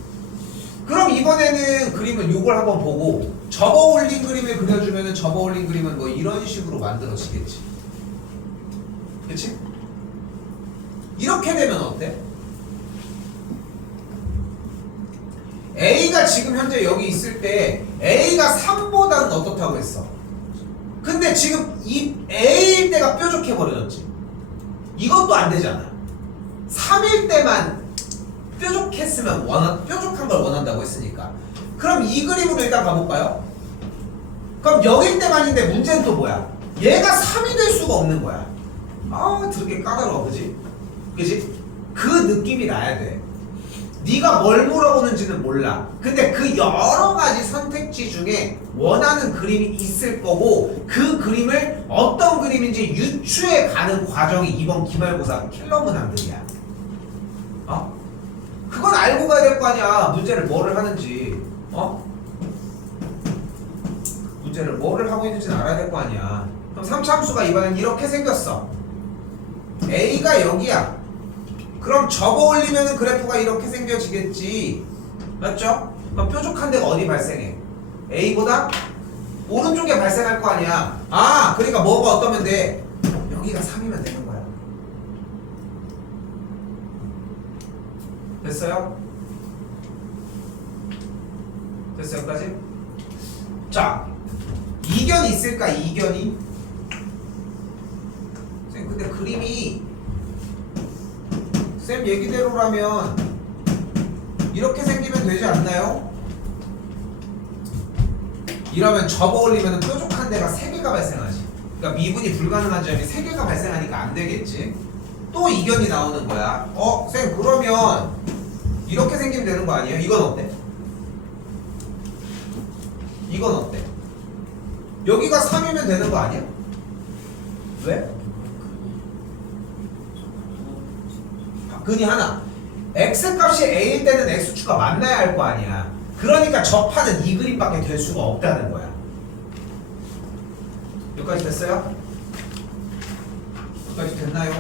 그럼 이번에는 그림을 요걸 한번 보고 접어 올린 그림을 그려주면은 접어 올린 그림은 뭐 이런 식으로 만들어지겠지. 그치? 이렇게 되면 어때? A가 지금 현재 여기 있을 때 A가 3보다는 어떻다고 했어? 근데 지금 이 A일 때가 뾰족해 버려졌지. 이것도 안 되잖아. 3일 때만 뾰족했으면 뾰족한 걸 원한다고 했으니까. 그럼 이 그림으로 일단 가볼까요? 그럼 여길 때만인데 문제는 또 뭐야? 얘가 3이 될 수가 없는 거야. 아, 되게 까다로워, 그지? 그지? 그 느낌이 나야 돼. 네가 뭘 물어보는지는 몰라. 근데 그 여러 가지 선택지 중에 원하는 그림이 있을 거고 그 그림을 어떤 그림인지 유추해 가는 과정이 이번 기말고사 킬러 문항들이야. 어? 그건 알고 가야 될 거 아니야. 문제를 뭐를 하는지. 어? 문제를 뭐를 하고 있는지는 알아야 될 거 아니야. 그럼 3차함수가 이번엔 이렇게 생겼어. A가 여기야. 그럼 접어 올리면은 그래프가 이렇게 생겨지겠지. 맞죠? 그럼 뾰족한 데가 어디 발생해? A보다 오른쪽에 발생할 거 아니야. 아, 그러니까 뭐가 어떠면 돼? 여기가 3이면 되는 거야. 됐어요? 됐어요? 여기까지? 자, 이견이 있을까? 이견이? 쌤, 근데 그림이 쌤 얘기대로라면 이렇게 생기면 되지 않나요? 이러면 접어 올리면 뾰족한 데가 3개가 발생하지. 그러니까 미분이 불가능한 점이 3개가 발생하니까 안 되겠지. 또 이견이 나오는 거야. 쌤 그러면 이렇게 생기면 되는 거 아니에요? 이건 어때? 이건 어때? 여기가 3이면 되는 거 아니야? 왜? 근이 하나. x값이 a일 때는 x축과 만나야 할 거 아니야. 그러니까 접하는 이 그림밖에 될 수가 없다는 거야. 여기까지 됐어요? 여기까지 됐나요?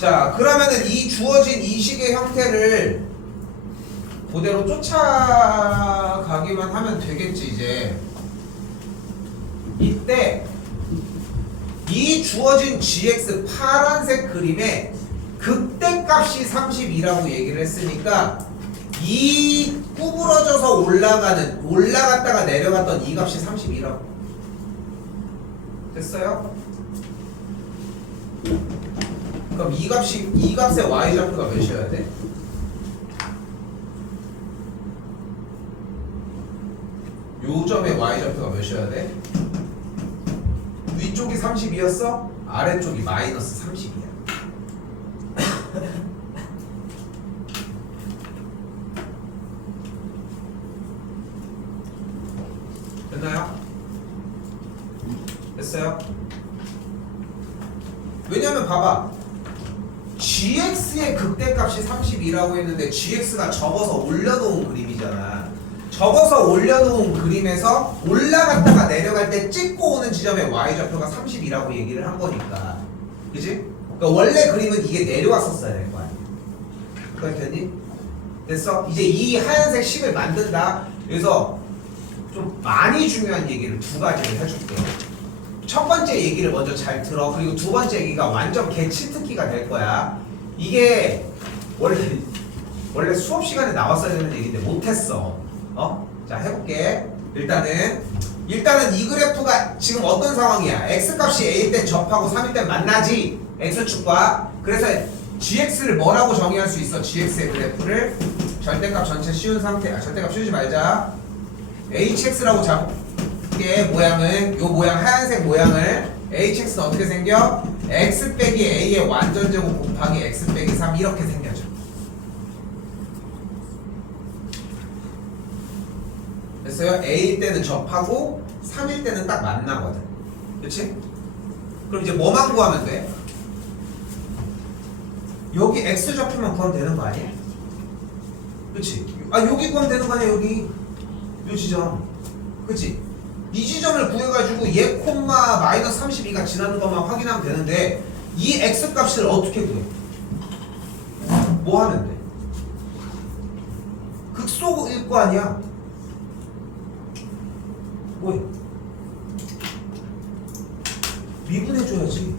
자, 그러면은 이 주어진 이 식의 형태를 그대로 쫓아가기만 하면 되겠지. 이제 이때 이 주어진 gx 파란색 그림에 극대값이 32라고 얘기를 했으니까 이 구부러져서 올라갔다가 내려갔던 이 값이 32라고. 됐어요? 그럼 이 값의 y좌표가 몇이어야 돼? 요 점의 y좌표가 몇이어야 돼? 위쪽이 32였어? 아래쪽이 마이너스 30이야. 됐나요? 됐어요? 왜냐면 봐봐, gx의 극대값이 32라고 했는데 gx가 접어서 올려놓은 그림이잖아. 접어서 올려놓은 그림에서 올라갔다가 내려갈 때 찍고 오는 지점의 y좌표가 30이라고 얘기를 한 거니까, 그지? 그러니까 원래 그림은 이게 내려왔었어야 될 거 아니야. 그거 됐니? 됐어? 이제 이 하얀색 식을 만든다. 그래서 좀 많이 중요한 얘기를 두 가지를 해줄게. 첫 번째 얘기를 먼저 잘 들어. 그리고 두 번째 얘기가 완전 개치특기가 될 거야. 이게 원래 수업 시간에 나왔어야 되는 얘기인데 못했어. 자, 해볼게. 일단은 이 그래프가 지금 어떤 상황이야? x값이 a일 땐 접하고 3일 땐 만나지. x축과. 그래서 gx를 뭐라고 정의할 수 있어? gx의 그래프를 절대값 전체 씌운 상태. 절대값 씌우지 말자. hx라고 잡게. 모양은 요 모양 하얀색 모양을 hx는 어떻게 생겨? x 빼기 a의 완전제곱 곱하기 x 빼기 3 이렇게 생겨져. 됐어요? a일 때는 접하고 3일 때는 딱 만나거든. 그치? 그럼 이제 뭐만 구하면 돼? 여기 x 좌표만 구하면 되는 거 아니야? 그치? 여기 구하면 되는 거 아니야? 여기 요 지점. 그치? 이 지점을 구해가지고 얘 콤마 마이너스 32가 지나는 것만 확인하면 되는데 이 x 값을 어떻게 구해? 뭐 하면 돼? 극소일 거 아니야? 뭐해? 미분해줘야지.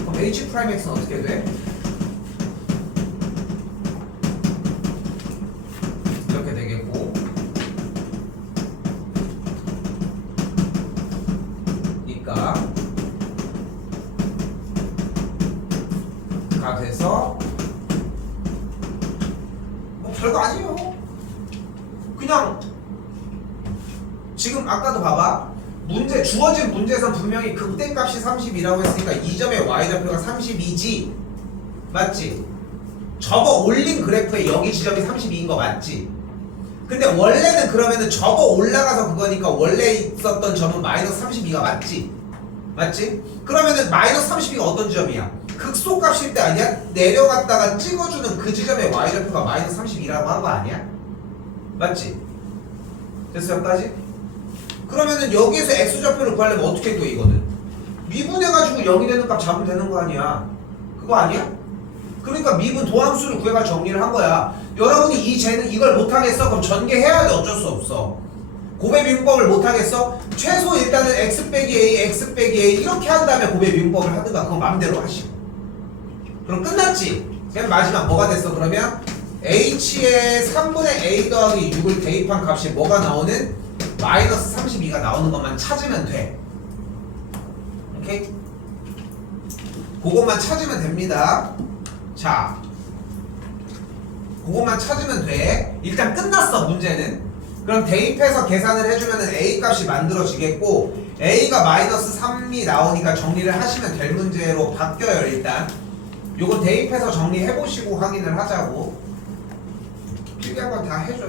그럼 h 프라임 x는 어떻게 돼? 이렇게 되겠고, 그러니까 가 돼서 뭐 별거 아니에요. 그냥 지금 아까도 봐봐. 주어진 문제에서 분명히 극대값이 30이라고 했으니까 이 점의 y좌표가 32지. 맞지? 접어 올린 그래프에 여기 지점이 32인 거 맞지? 근데 원래는 그러면은 접어 올라가서 그거니까 원래 있었던 점은 마이너스 32가 맞지? 맞지? 그러면은 마이너스 32가 어떤 지점이야? 극소값일 때 아니야? 내려갔다가 찍어주는 그 지점의 y좌표가 마이너스 32라고 한 거 아니야? 맞지? 됐어 여기까지? 그러면은 여기에서 x좌표를 구하려면 어떻게 구해 이거는? 미분해가지고 0이 되는 값 잡으면 되는 거 아니야? 그거 아니야? 그러니까 미분 도함수를 구해가지고 정리를 한 거야. 여러분이 이걸 못하겠어? 그럼 전개해야 돼. 어쩔 수 없어. 곱의 미분법을 못하겠어? 최소 일단은 x 빼기 a, x 빼기 a 이렇게 한 다음에 곱의 미분법을 하든가 그건 마음대로 하시고. 그럼 끝났지? 그럼 마지막 뭐가 됐어 그러면? h의 3분의 a 더하기 6을 대입한 값이 뭐가 나오는? 마이너스 32가 나오는 것만 찾으면 돼. 오케이? 그것만 찾으면 됩니다. 자, 그것만 찾으면 돼. 일단 끝났어 문제는. 그럼 대입해서 계산을 해주면 a 값이 만들어지겠고 a가 마이너스 3이 나오니까 정리를 하시면 될 문제로 바뀌어요. 일단 요거 대입해서 정리해보시고 확인을 하자고. 필요한 건 다 해줘.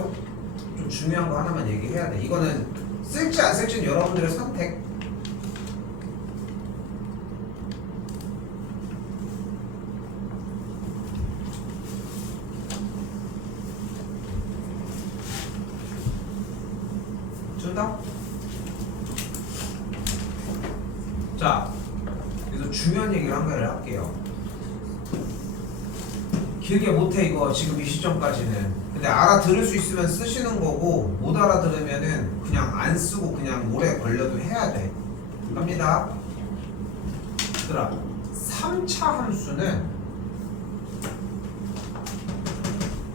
좀 중요한 거 하나만 얘기해야 돼. 이거는 쓸지 안 쓸지는 여러분들의 선택. 준다? 자, 그래서 중요한 얘기를 한 가지를 할게요. 길게 못해 이거 지금 이 시점까지는. 근데 알아들을 수 있으면 쓰시는 거고 못 알아들으면은 그냥 안 쓰고 그냥 오래 걸려도 해야 돼. 갑니다. 얘들아, 3차 함수는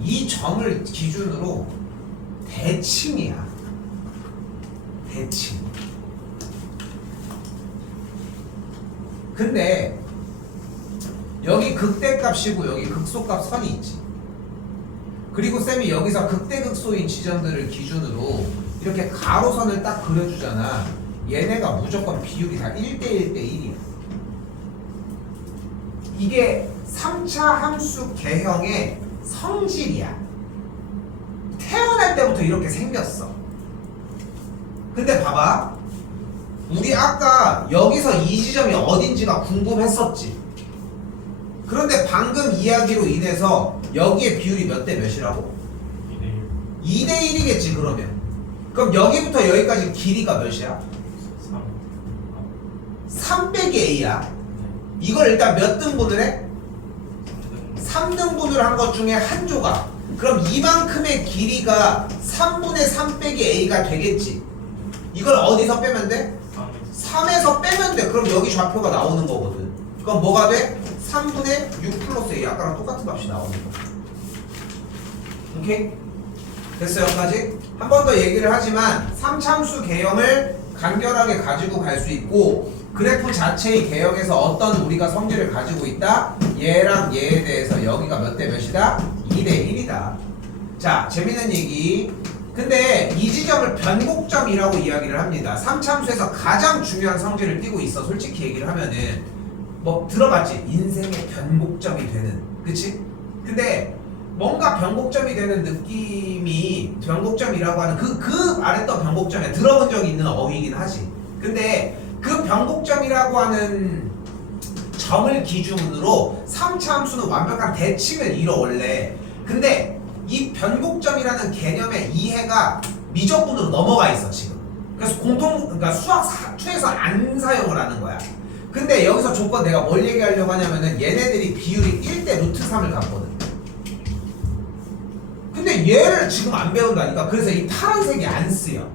이 점을 기준으로 대칭이야. 대칭. 근데 여기 극대값이고 여기 극소값 선이 있지. 그리고 쌤이 여기서 극대극소인 지점들을 기준으로 이렇게 가로선을 딱 그려주잖아. 얘네가 무조건 비율이 다 1대1 대 1이야. 이게 3차 함수 개형의 성질이야. 태어날 때부터 이렇게 생겼어. 근데 봐봐. 우리 아까 여기서 이 지점이 어딘지가 궁금했었지. 그런데 방금 이야기로 인해서 여기에 비율이 몇 대 몇이라고? 2대1 2대 1이겠지 그러면. 그럼 여기부터 여기까지 길이가 몇이야? 3 3 빼기 a야. 이걸 일단 몇 등분을 해? 3등분을 한 것 중에 한 조각. 그럼 이만큼의 길이가 3분의 3 빼기 a가 되겠지. 이걸 어디서 빼면 돼? 3에서 빼면 돼. 그럼 여기 좌표가 나오는 거거든. 그럼 뭐가 돼? 3분의 6 플러스 a. 아까랑 똑같은 값이 나오는 거. 오케이? 됐어요? 여기까지? 한 번 더 얘기를 하지만 3참수 개형을 간결하게 가지고 갈 수 있고 그래프 자체의 개형에서 어떤 우리가 성질을 가지고 있다? 얘랑 얘에 대해서 여기가 몇 대 몇이다? 2대 1이다. 자, 재밌는 얘기. 근데 이 지점을 변곡점이라고 이야기를 합니다. 3참수에서 가장 중요한 성질을 띠고 있어. 솔직히 얘기를 하면은 뭐 들어봤지? 인생의 변곡점이 되는. 그치? 근데 뭔가 변곡점이 되는 느낌이 변곡점이라고 하는 그 말했던 변곡점에 들어본 적이 있는 어휘이긴 하지. 근데 그 변곡점이라고 하는 점을 기준으로 3차 함수는 완벽한 대칭을 이뤄 원래. 근데 이 변곡점이라는 개념의 이해가 미적분으로 넘어가 있어 지금. 그래서 그러니까 수학 2에서 안 사용을 하는 거야. 근데 여기서 조건 내가 뭘 얘기하려고 하냐면은 얘네들이 비율이 1대 루트 3을 갖거든. 근데 얘를 지금 안 배운다니까. 그래서 이 파란색이 안 쓰여.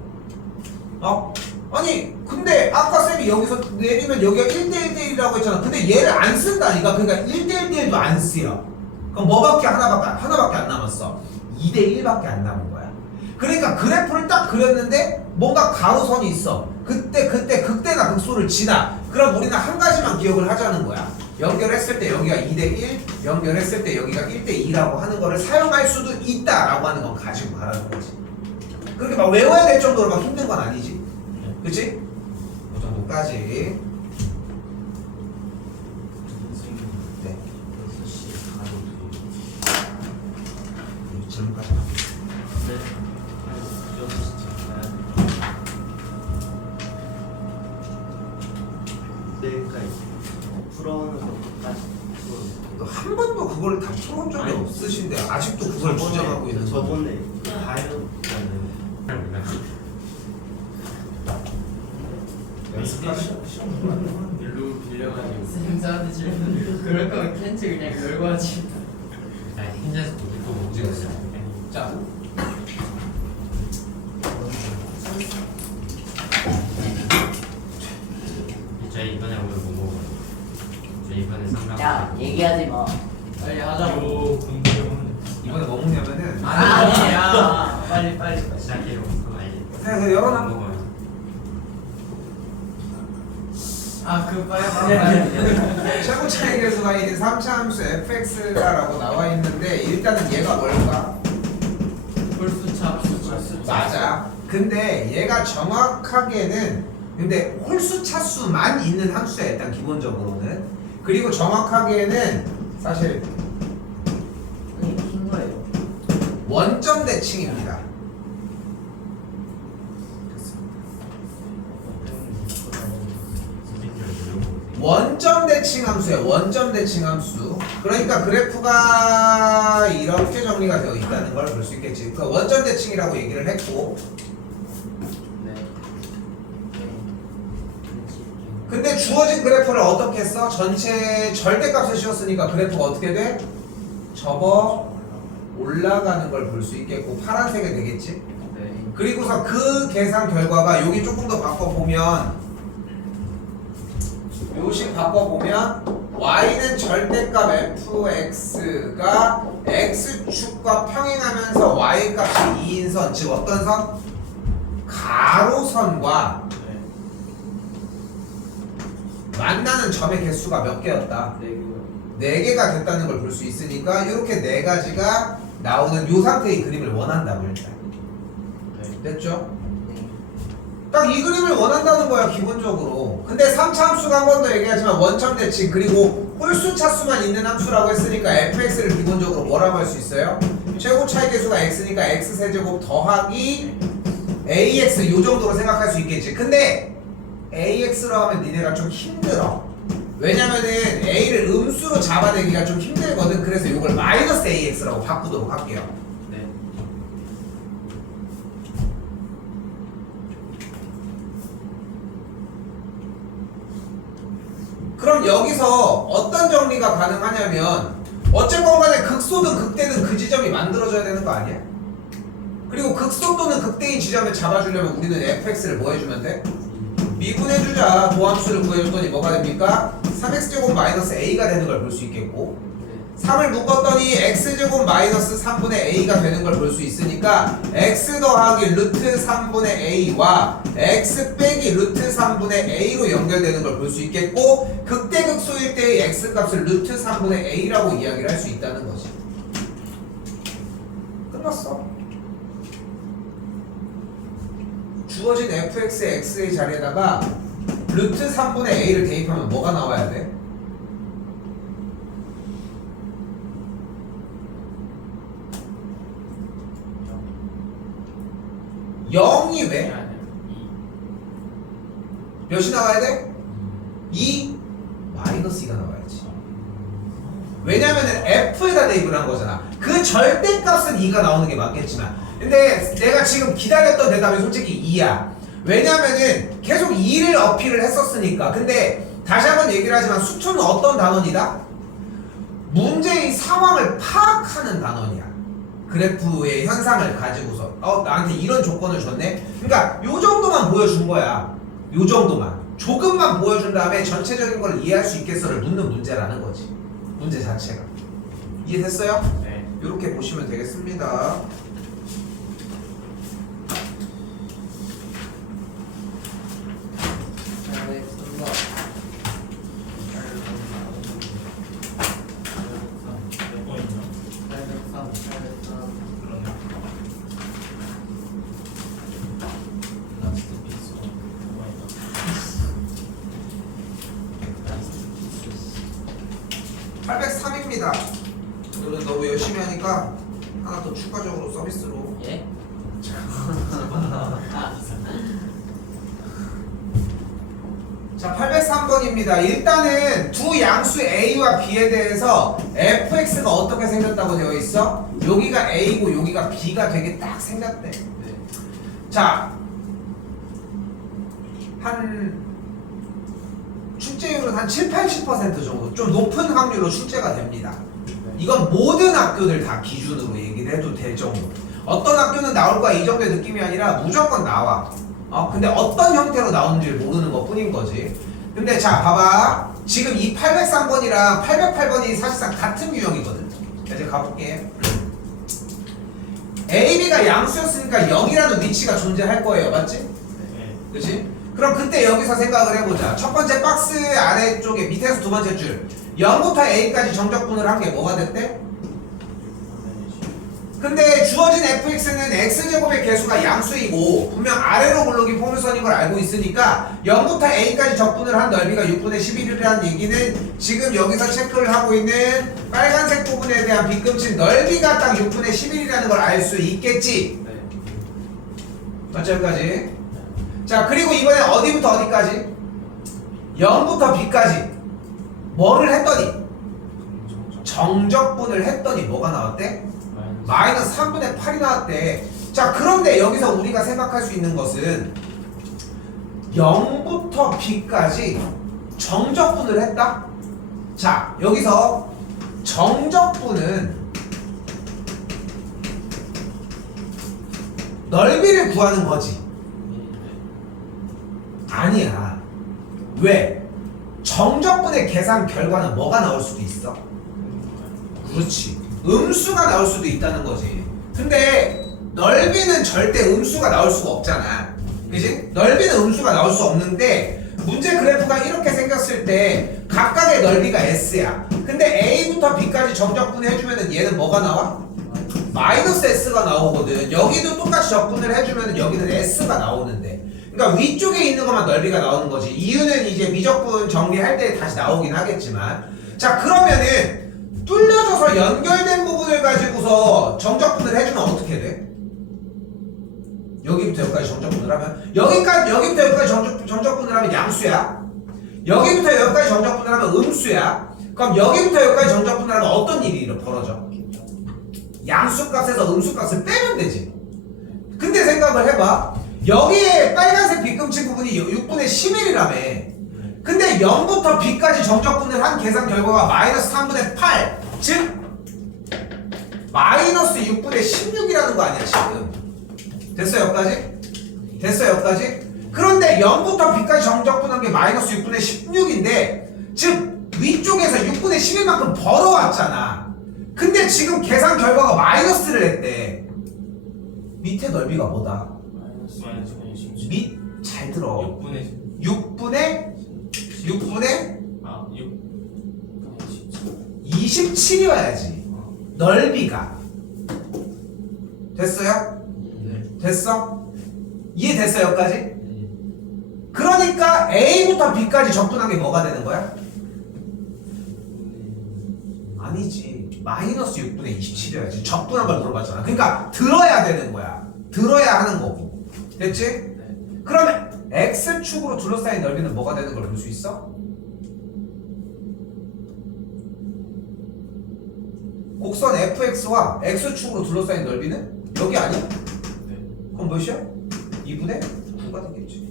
아니 근데 아까 쌤이 여기서 내리면 여기가 1대1 대1이라고 했잖아. 근데 얘를 안 쓴다니까. 그러니까 1대1 대1도 안 쓰여. 그럼 뭐밖에 하나밖에 안 남았어. 2대1밖에 안 남은 거야. 그러니까 그래프를 딱 그렸는데 뭔가 가로선이 있어. 그때 극대나 극소를 지나. 그럼 우리는 한 가지만 기억을 하자는 거야. 연결했을 때 여기가 2대1, 연결했을 때 여기가 1대2라고 하는 거를 사용할 수도 있다라고 하는 건 가지고 가라는 거지. 그렇게 막 외워야 될 정도로 막 힘든 건 아니지. 그치? 그 정도까지. 네. 질문까지. 내일까지 풀어오는 것까지 한 번도 그걸 다 풀어본 적이 아니, 없으신데 아직도 그걸 주장하고 있는 거죠. 저번에 다이어트는 일로 빌려가지고 쌤사한테 질문 그럴 거면 켄트 그냥 열고 하지. 힘내서 또 못 찍었어요. 자, 저희 이번에 오늘 뭐 먹어요? 저희 이번에 상담. 야 얘기하지 마. 빨리 하자고. 요 공부형은 이번에 뭐 먹냐면은 아니야. 빨리. 시작해요. 아니. 그냥 그 열어놔. 뭐 먹어요? 빨리. 최고 차이 계수가 있는 3차 함수 fx라고 나와 있는데 일단은 얘가 뭘까? 홀수차. 맞아. 근데 얘가 정확하게는 근데 홀수 차수만 있는 함수야 일단 기본적으로는. 그리고 정확하게는 사실 아니 긴 거예요. 원점 대칭입니다. 원점 대칭 함수예요. 원점 대칭 함수. 그러니까 그래프가 이렇게 정리가 되어 있다는 걸 볼 수 있겠지. 그 원점 대칭이라고 얘기를 했고. 네. 근데 주어진 그래프를 어떻게 써? 전체 절대값을 씌웠으니까 그래프가 어떻게 돼? 접어 올라가는 걸 볼 수 있겠고 파란색이 되겠지. 네. 그리고서 그 계산 결과가 여기 조금 더 바꿔보면 요식 바꿔보면 y는 절대값 fx가 x축과 평행하면서 y값이 2인 선, 즉 어떤 선? 가로선과 만나는 점의 개수가 몇 개였다? 네. 4개가 됐다는 걸 볼 수 있으니까 이렇게 4가지가 나오는 이 상태의 그림을 원한다고 일단. 됐죠? 딱 이 그림을 원한다는 거야 기본적으로. 근데 3차 함수가 한 번 더 얘기하지만 원점 대칭 그리고 홀수 차수만 있는 함수라고 했으니까 fx를 기본적으로 뭐라고 할 수 있어요? 최고 차이 계수가 x니까 x세제곱 더하기 ax 요 정도로 생각할 수 있겠지. 근데 ax로 하면 니네가 좀 힘들어. 왜냐면은 a를 음수로 잡아내기가 좀 힘들거든. 그래서 이걸 마이너스 ax라고 바꾸도록 할게요. 네. 그럼 여기서 어떤 정리가 가능하냐면 어쨌건 간에 극소든 극대든 그 지점이 만들어져야 되는 거 아니야? 그리고 극소 또는 극대인 지점을 잡아주려면 우리는 fx를 뭐 해주면 돼? 미분해주자. 도함수를 구해줬더니 뭐가 됩니까? 3x제곱 마이너스 a가 되는 걸 볼 수 있겠고 3을 묶었더니 x제곱 마이너스 3분의 a가 되는 걸 볼 수 있으니까 x 더하기 루트 3분의 a와 x 빼기 루트 3분의 a로 연결되는 걸 볼 수 있겠고 극대극소일 때의 x 값을 루트 3분의 a라고 이야기를 할 수 있다는 거지. 끝났어. 주어진 fx의 x의 자리에다가 루트 3분의 a를 대입하면 뭐가 나와야 돼? 영이 왜? 몇이 나와야 돼? 2 마이너스 2가 나와야지. 왜냐면은 f에다 대입을 한 거잖아. 그 절대값은 2가 나오는 게 맞겠지만 근데 내가 지금 기다렸던 대답이 솔직히 2야. 왜냐면은 계속 2를 어필을 했었으니까. 근데 다시 한번 얘기를 하지만 수초는 어떤 단원이다? 문제의 상황을 파악하는 단원이야. 그래프의 현상을 가지고서 나한테 이런 조건을 줬네. 그러니까 요 정도만 보여준 거야. 요 정도만 조금만 보여준 다음에 전체적인 걸 이해할 수 있겠어를 묻는 문제라는 거지. 문제 자체가. 이해됐어요? 네. 이렇게 보시면 되겠습니다. 몇 번이냐? 그러네. 라스트 피스 얼마이다? 803입니다. 오늘은 너무 열심히 하니까 하나 더 추가적으로 서비스로. 예? 자, 803번입니다. 일단은 두 양수 A와 B에 대해서 fx가 어떻게 생겼다고 되어 있어? 여기가 A고 여기가 B가 되게 딱 생겼대. 자, 한 출제율은 한 7-80% 정도 좀 높은 확률로 출제가 됩니다. 이건 모든 학교들 다 기준으로 얘기를 해도 될 정도. 어떤 학교는 나올 거야 이 정도의 느낌이 아니라 무조건 나와. 근데 어떤 형태로 나오는지 모르는 것 뿐인 거지. 근데 자 봐봐. 지금 이 803번이랑 808번이 사실상 같은 유형이거든. 이제 가볼게. A, B가 양수였으니까 0이라는 위치가 존재할 거예요. 맞지? 네. 그치? 그럼 그때 여기서 생각을 해보자. 첫 번째 박스 아래쪽에 밑에서 두 번째 줄 0부터 A까지 정적분을 한 게 뭐가 됐대? 근데 주어진 fx는 x제곱의 개수가 양수이고 분명 아래로 굴러긴 포물선인 걸 알고 있으니까 0부터 a까지 적분을 한 넓이가 6분의 11이라는 얘기는 지금 여기서 체크를 하고 있는 빨간색 부분에 대한 빗금친 넓이가 딱 6분의 11이라는 걸 알 수 있겠지? 맞죠? 여기까지? 자, 그리고 이번엔 어디부터 어디까지? 0부터 b까지 뭐를 했더니? 정적분을 했더니 뭐가 나왔대? 마이너스 3분의 8이 나왔대. 자, 그런데 여기서 우리가 생각할 수 있는 것은 0부터 b까지 정적분을 했다? 자, 여기서 정적분은 넓이를 구하는 거지. 아니야. 왜? 정적분의 계산 결과는 뭐가 나올 수도 있어? 그렇지. 음수가 나올 수도 있다는 거지. 근데 넓이는 절대 음수가 나올 수가 없잖아. 그지? 넓이는 음수가 나올 수 없는데 문제 그래프가 이렇게 생겼을 때 각각의 넓이가 S야. 근데 A부터 B까지 정적분을 해주면은 얘는 뭐가 나와? 마이너스 S가 나오거든. 여기도 똑같이 적분을 해주면은 여기는 S가 나오는데. 그러니까 위쪽에 있는 것만 넓이가 나오는 거지. 이유는 이제 미적분 정리할 때 다시 나오긴 하겠지만. 자, 그러면은 뚫려져서 연결된 부분을 가지고서 정적분을 해주면 어떻게 돼? 여기부터 여기까지 정적분을 하면 여기부터 여기까지 정적분을 하면 양수야. 여기부터 여기까지 정적분을 하면 음수야. 그럼 여기부터 여기까지 정적분을 하면 어떤 일이 벌어져? 양수값에서 음수값을 빼면 되지. 근데 생각을 해봐. 여기에 빨간색 빗금친 부분이 6분의 11이라며. 근데 0부터 b까지 정적분을 한 계산 결과가 마이너스 3분의 8. 즉 마이너스 6분의 16이라는 거 아니야 지금. 됐어 여기까지? 됐어 여기까지? 그런데 0부터 b까지 정적분한 게 마이너스 6분의 16인데 즉 위쪽에서 6분의 11만큼 벌어왔잖아. 근데 지금 계산 결과가 마이너스를 했대. 밑에 넓이가 뭐다? 마이너스 16. 밑 잘 들어. 6분의 6분의 아 6. 27이어야지. 넓이가. 됐어요? 됐어? 이해됐어 여기까지? 그러니까 A부터 B까지 적분한 게 뭐가 되는 거야? 아니지. 마이너스 6분의 27이어야지. 적분한 걸 물어봤잖아. 그러니까 들어야 되는 거야. 들어야 하는 거고. 됐지? 그러면 X축으로 둘러싸인 넓이는 뭐가 되는 걸 볼 수 있어? 곡선 fx와 x축으로 둘러싸인 넓이는 여기 아니야? 그럼 몇이야? 2분의 9가 되겠지.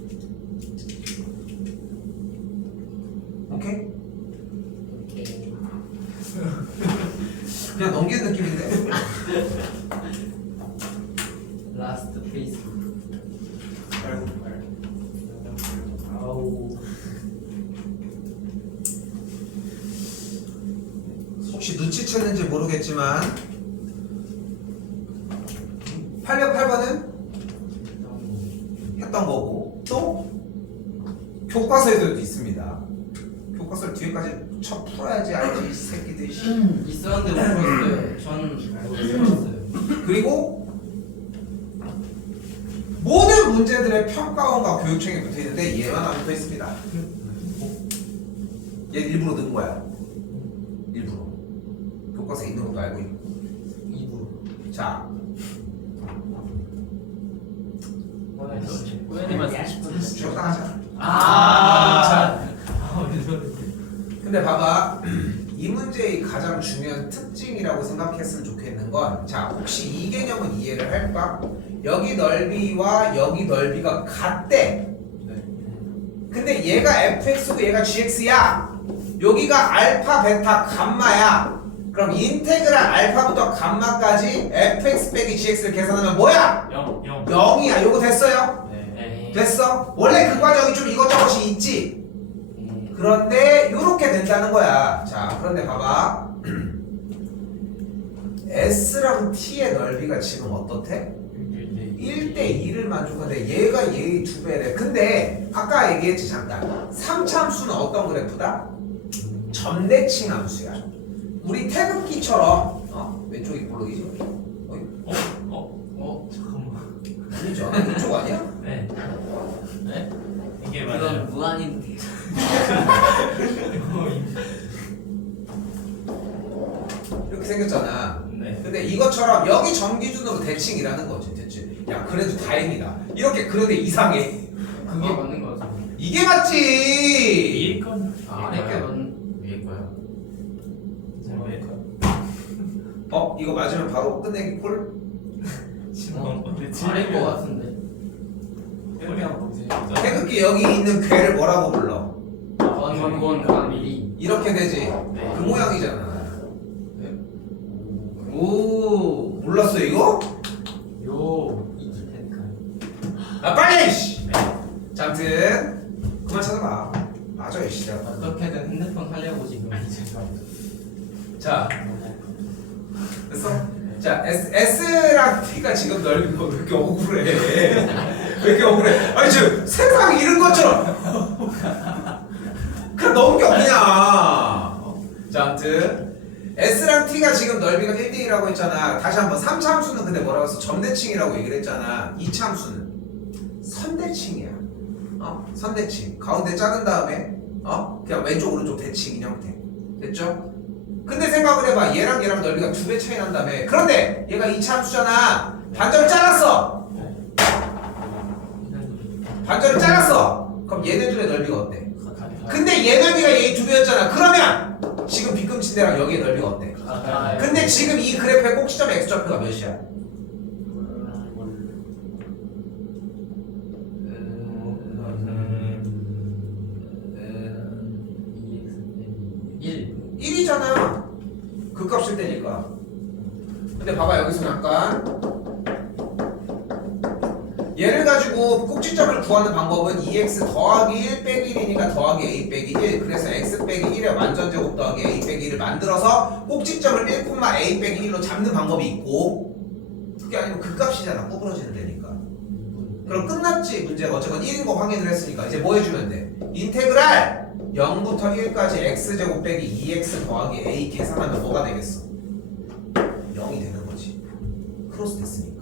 오케이? 그냥 넘기는 느낌인데. 라스트 페이스. 아우. 혹시 눈치챘는지 모르겠지만 808번은 했던 거고 또 교과서에도 있습니다. 교과서를 뒤에까지 쳐 풀어야지 알지 이 새끼들. 있었는데 못 풀었어요. 전 알고 있었어요. 그리고 모든 문제들의 평가원과 교육청에 붙어 있는데 얘만 안 붙어 있습니다. 얘 일부러 넣은 거야. 일부러. 교과서에 있는 것도 알고 있고. 2부. 자, 꼬연이만 40분 적당하자. 아. 근데 봐봐. 이 문제의 가장 중요한 특징이라고 생각했으면 좋겠는 건, 자, 혹시 이 개념은 이해를 할까? 여기 넓이와 여기 넓이가 같대. 근데 얘가 fx고 얘가 gx야. 여기가 알파, 베타, 감마야. 그럼 인테그랄 알파부터 감마까지 fx 빼기 gx를 계산하면 뭐야? 0 0. 0이야. 요거 됐어요? 네. 됐어? 원래 그 과정이 좀 이것저것이 있지? 그런데 요렇게 된다는 거야. 자, 그런데 봐봐. S랑 T의 넓이가 지금 어떻대? 1대2를 만족하는데 얘가 얘의 2배래. 근데 아까 얘기했지 잠깐. 3참수는 어떤 그래프다? 점대칭 함수야. 우리 태극기처럼 왼쪽이 볼록이지? 잠깐만. 아니죠. 이쪽 아니야? 네. 네? 이게 이건 맞아요. 무한인데. 이렇게 생겼잖아. 네. 근데 이것처럼 여기 점 기준으로 대칭이라는 거지. 됐지? 야, 그래도 다행이다. 이렇게 그런데 이상해. 그게 맞는 거 같아. 이게 맞지. 이일 건. 아래 게 맞는. 위에 거야. 왜? 이거 맞으면 바로 끝내기 콜? 아래 거 같은데. 태극기 여기 있는 괴를 뭐라고 불러? 건건 감리. 이렇게 되지. 네. 그 모양이잖아. 오. 몰랐어 이거? 요. 이기 테니까. 아 빨리! 씨. 자, 아무튼 그만 찾아봐. 맞아 이 시작. 어떻게든 핸드폰 하려고 지금. 자, 됐어? 자, S랑 T가 지금 넓이가 왜 이렇게 억울해? 왜 이렇게 억울해? 아니 지금 세상이 이런 것처럼 그냥 넘겨 그냥. 자, 아무튼 S랑 T가 지금 넓이가 1대1이라고 했잖아. 다시 한번 3차 함수는 근데 뭐라고 했어? 점대칭이라고 얘기를 했잖아. 2차 함수는 선대칭이야. 선대칭. 가운데 자른 다음에 그냥 왼쪽 오른쪽 대칭인 형태. 됐죠? 근데 생각을 해봐. 얘랑 넓이가 2배 차이 난다며. 그런데 얘가 2차 함수잖아. 반절을 잘랐어. 반절을 잘랐어. 그럼 얘네들의 넓이가 어때? 근데 얘 넓이가 얘 2배였잖아. 그러면 지금 빗금친대랑 여기의 넓이가 어때? 근데 지금 이 그래프의 꼭지점 x좌표가 몇이야? 일. 1이잖아. 그 값일 때니까. 근데 봐봐 여기서 잠깐 얘를 가지고 꼭지점을 구하는 방법은 2x 더하기 1 빼기 1이니까 더하기 a 빼기 1. 그래서 x 빼기 1의 완전제곱 더하기 a 빼기 1을 만들어서 꼭지점을 1, a 빼기 1로 잡는 방법이 있고, 그게 아니면 그 값이잖아. 구부러지는 데니까. 그럼 끝났지. 문제가 어쨌건 1인 거 확인을 했으니까 이제 뭐 해주면 돼? 인테그랄 0부터 1까지 x제곱 빼기 2x 더하기 a 계산하면 뭐가 되겠어? 0이 되는 거지. 크로스 됐으니까.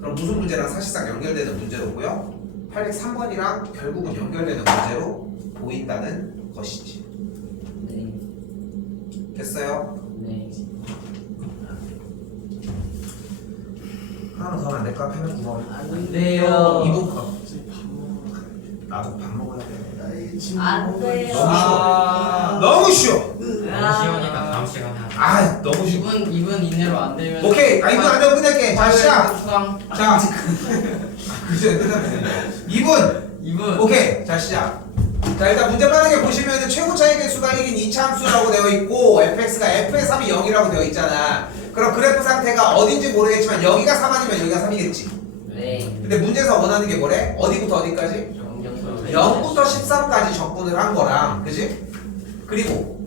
그럼 무슨 문제랑 사실상 연결되는 문제로고요. 803번이랑 결국은 연결되는 문제로 보인다는 것이지. 네. 됐어요? 네. 하나만 더 하면 안 될까? 패면 구멍. 안 돼요. 이거 나도 밥 먹어야 돼. 안 돼요. 너무 쉬워. 너무 쉬우니까 다음 시간에 하자. 아 너무 쉬워. 2분 이내로 안 되면. 오케이. 아 2분 안 되면 끝낼게. 자 시작. 수강. 자. 그제 끝나면 된다. 2분. 2분. 오케이. 자 시작. 자 일단 문제 빠르게 보시면은 최고 차이 개수가 1인 2차 함수라고 되어 있고 fx가 f의 3이 0이라고 되어 있잖아. 그럼 그래프 상태가 어딘지 모르겠지만 여기가 3 아니면 여기가 3이겠지. 네. 근데 문제에서 원하는 게 뭐래? 어디부터 어디까지? 0부터 13까지 적분을 한 거랑, 그지? 그리고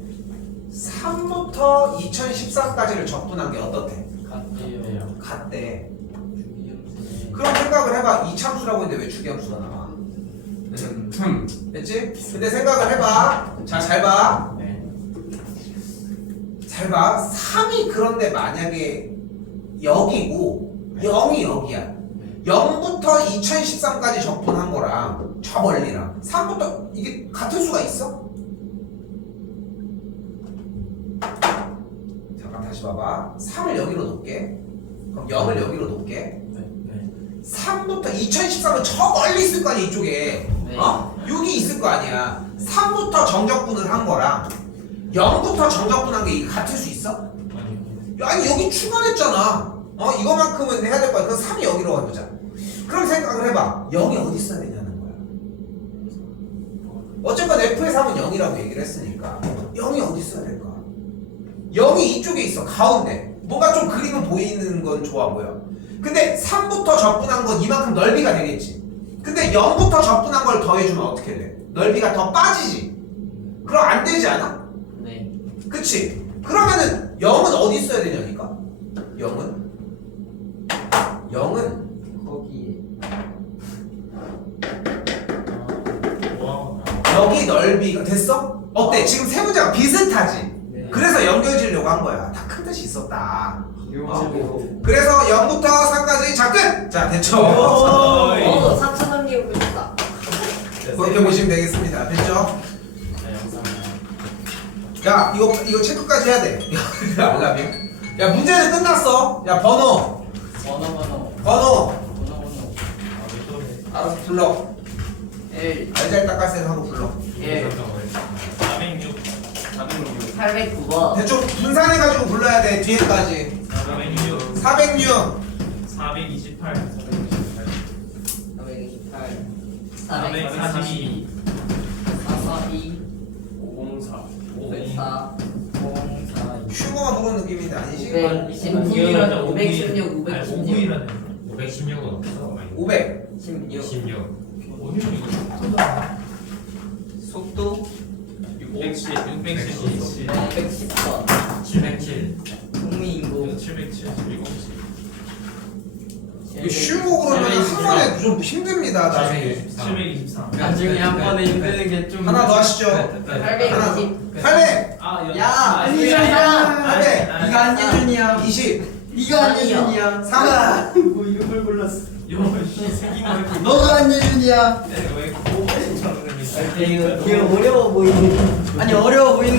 3부터 2013까지를 적분한 게 어떻대? 같대요. 같대. 주기함수네. 그럼 생각을 해봐. 이참수라고 했는데 왜 주기함수가 나와? 됐지? 근데 생각을 해봐. 자, 잘 봐. 네. 잘 봐. 3이 그런데 만약에 여기고 0이 여기야. 0부터 2013까지 적분한 거랑 저 멀리랑 3부터 이게 같을 수가 있어? 잠깐 다시 봐봐. 3을 여기로 놓을게. 그럼 0을 여기로 놓을게. 3부터 2013은 저 멀리 있을 거 아니야 이쪽에. 네. 여기 있을 거 아니야. 3부터 정적분을 한 거랑 0부터 정적분한 게 이게 같을 수 있어? 아니 여기 추가됐잖아. 이거만큼은 해야 될 거야. 그럼 3이 여기로 가보자. 그럼 생각을 해봐. 0이 어디 있어야 되냐는 거야. 어쨌건 f의 3은 0이라고 얘기를 했으니까 0이 어디 있어야 될까? 0이 이쪽에 있어. 가운데. 뭔가 좀 그림은 보이는 건 좋아 보여. 근데 3부터 적분한 건 이만큼 넓이가 되겠지. 근데 0부터 적분한 걸 더해주면 어떻게 돼? 넓이가 더 빠지지. 그럼 안 되지 않아? 네. 그치? 그러면은 0은 어디 있어야 되냐니까? 0은 거기에. 여기 넓이가 됐어? 어때? 지금 세 문제가 비슷하지? 네. 그래서 연결지으려고 한 거야. 다 큰 뜻이 있었다. 요. 그래서 0부터 3까지 자 끝! 자 됐죠? 4천 원 기울고 있다. 그렇게 보시면 되겠습니다. 됐죠? 야 이거 체크까지 해야 돼. 알람이. 야 문제는 끝났어. 야 번호 알아서 불러. 알잘딱깔센 하고 불러. 406 809번. 대충 분산해가지고 불러야 돼. 뒤에까지. 406 406 428 428. 442 442. 504 504. 042. 슈머가 부르는 느낌인데 아니지? 516. 516. 516. 516은 없어. 500 16. 16. 어디로 이거 속도 610 670 110번. 707. 국민인구 777 이게 쉬운 거 그러면 한 번에 좀 힘듭니다. 나중에 723 나중에 한 번에 힘드는 게 좀. 하나 더 하시죠. 820. 800 아 야 아니잖아. 안돼. 네가 안예준이야. 20 네가 안예준이야. 3 뭐 이런 걸 골랐어. 이거 생긴 거 이렇게 너가 안예준이야. 왜 꼬부신 장면이 되게 어려워 보이는. 아니 어려워 보이는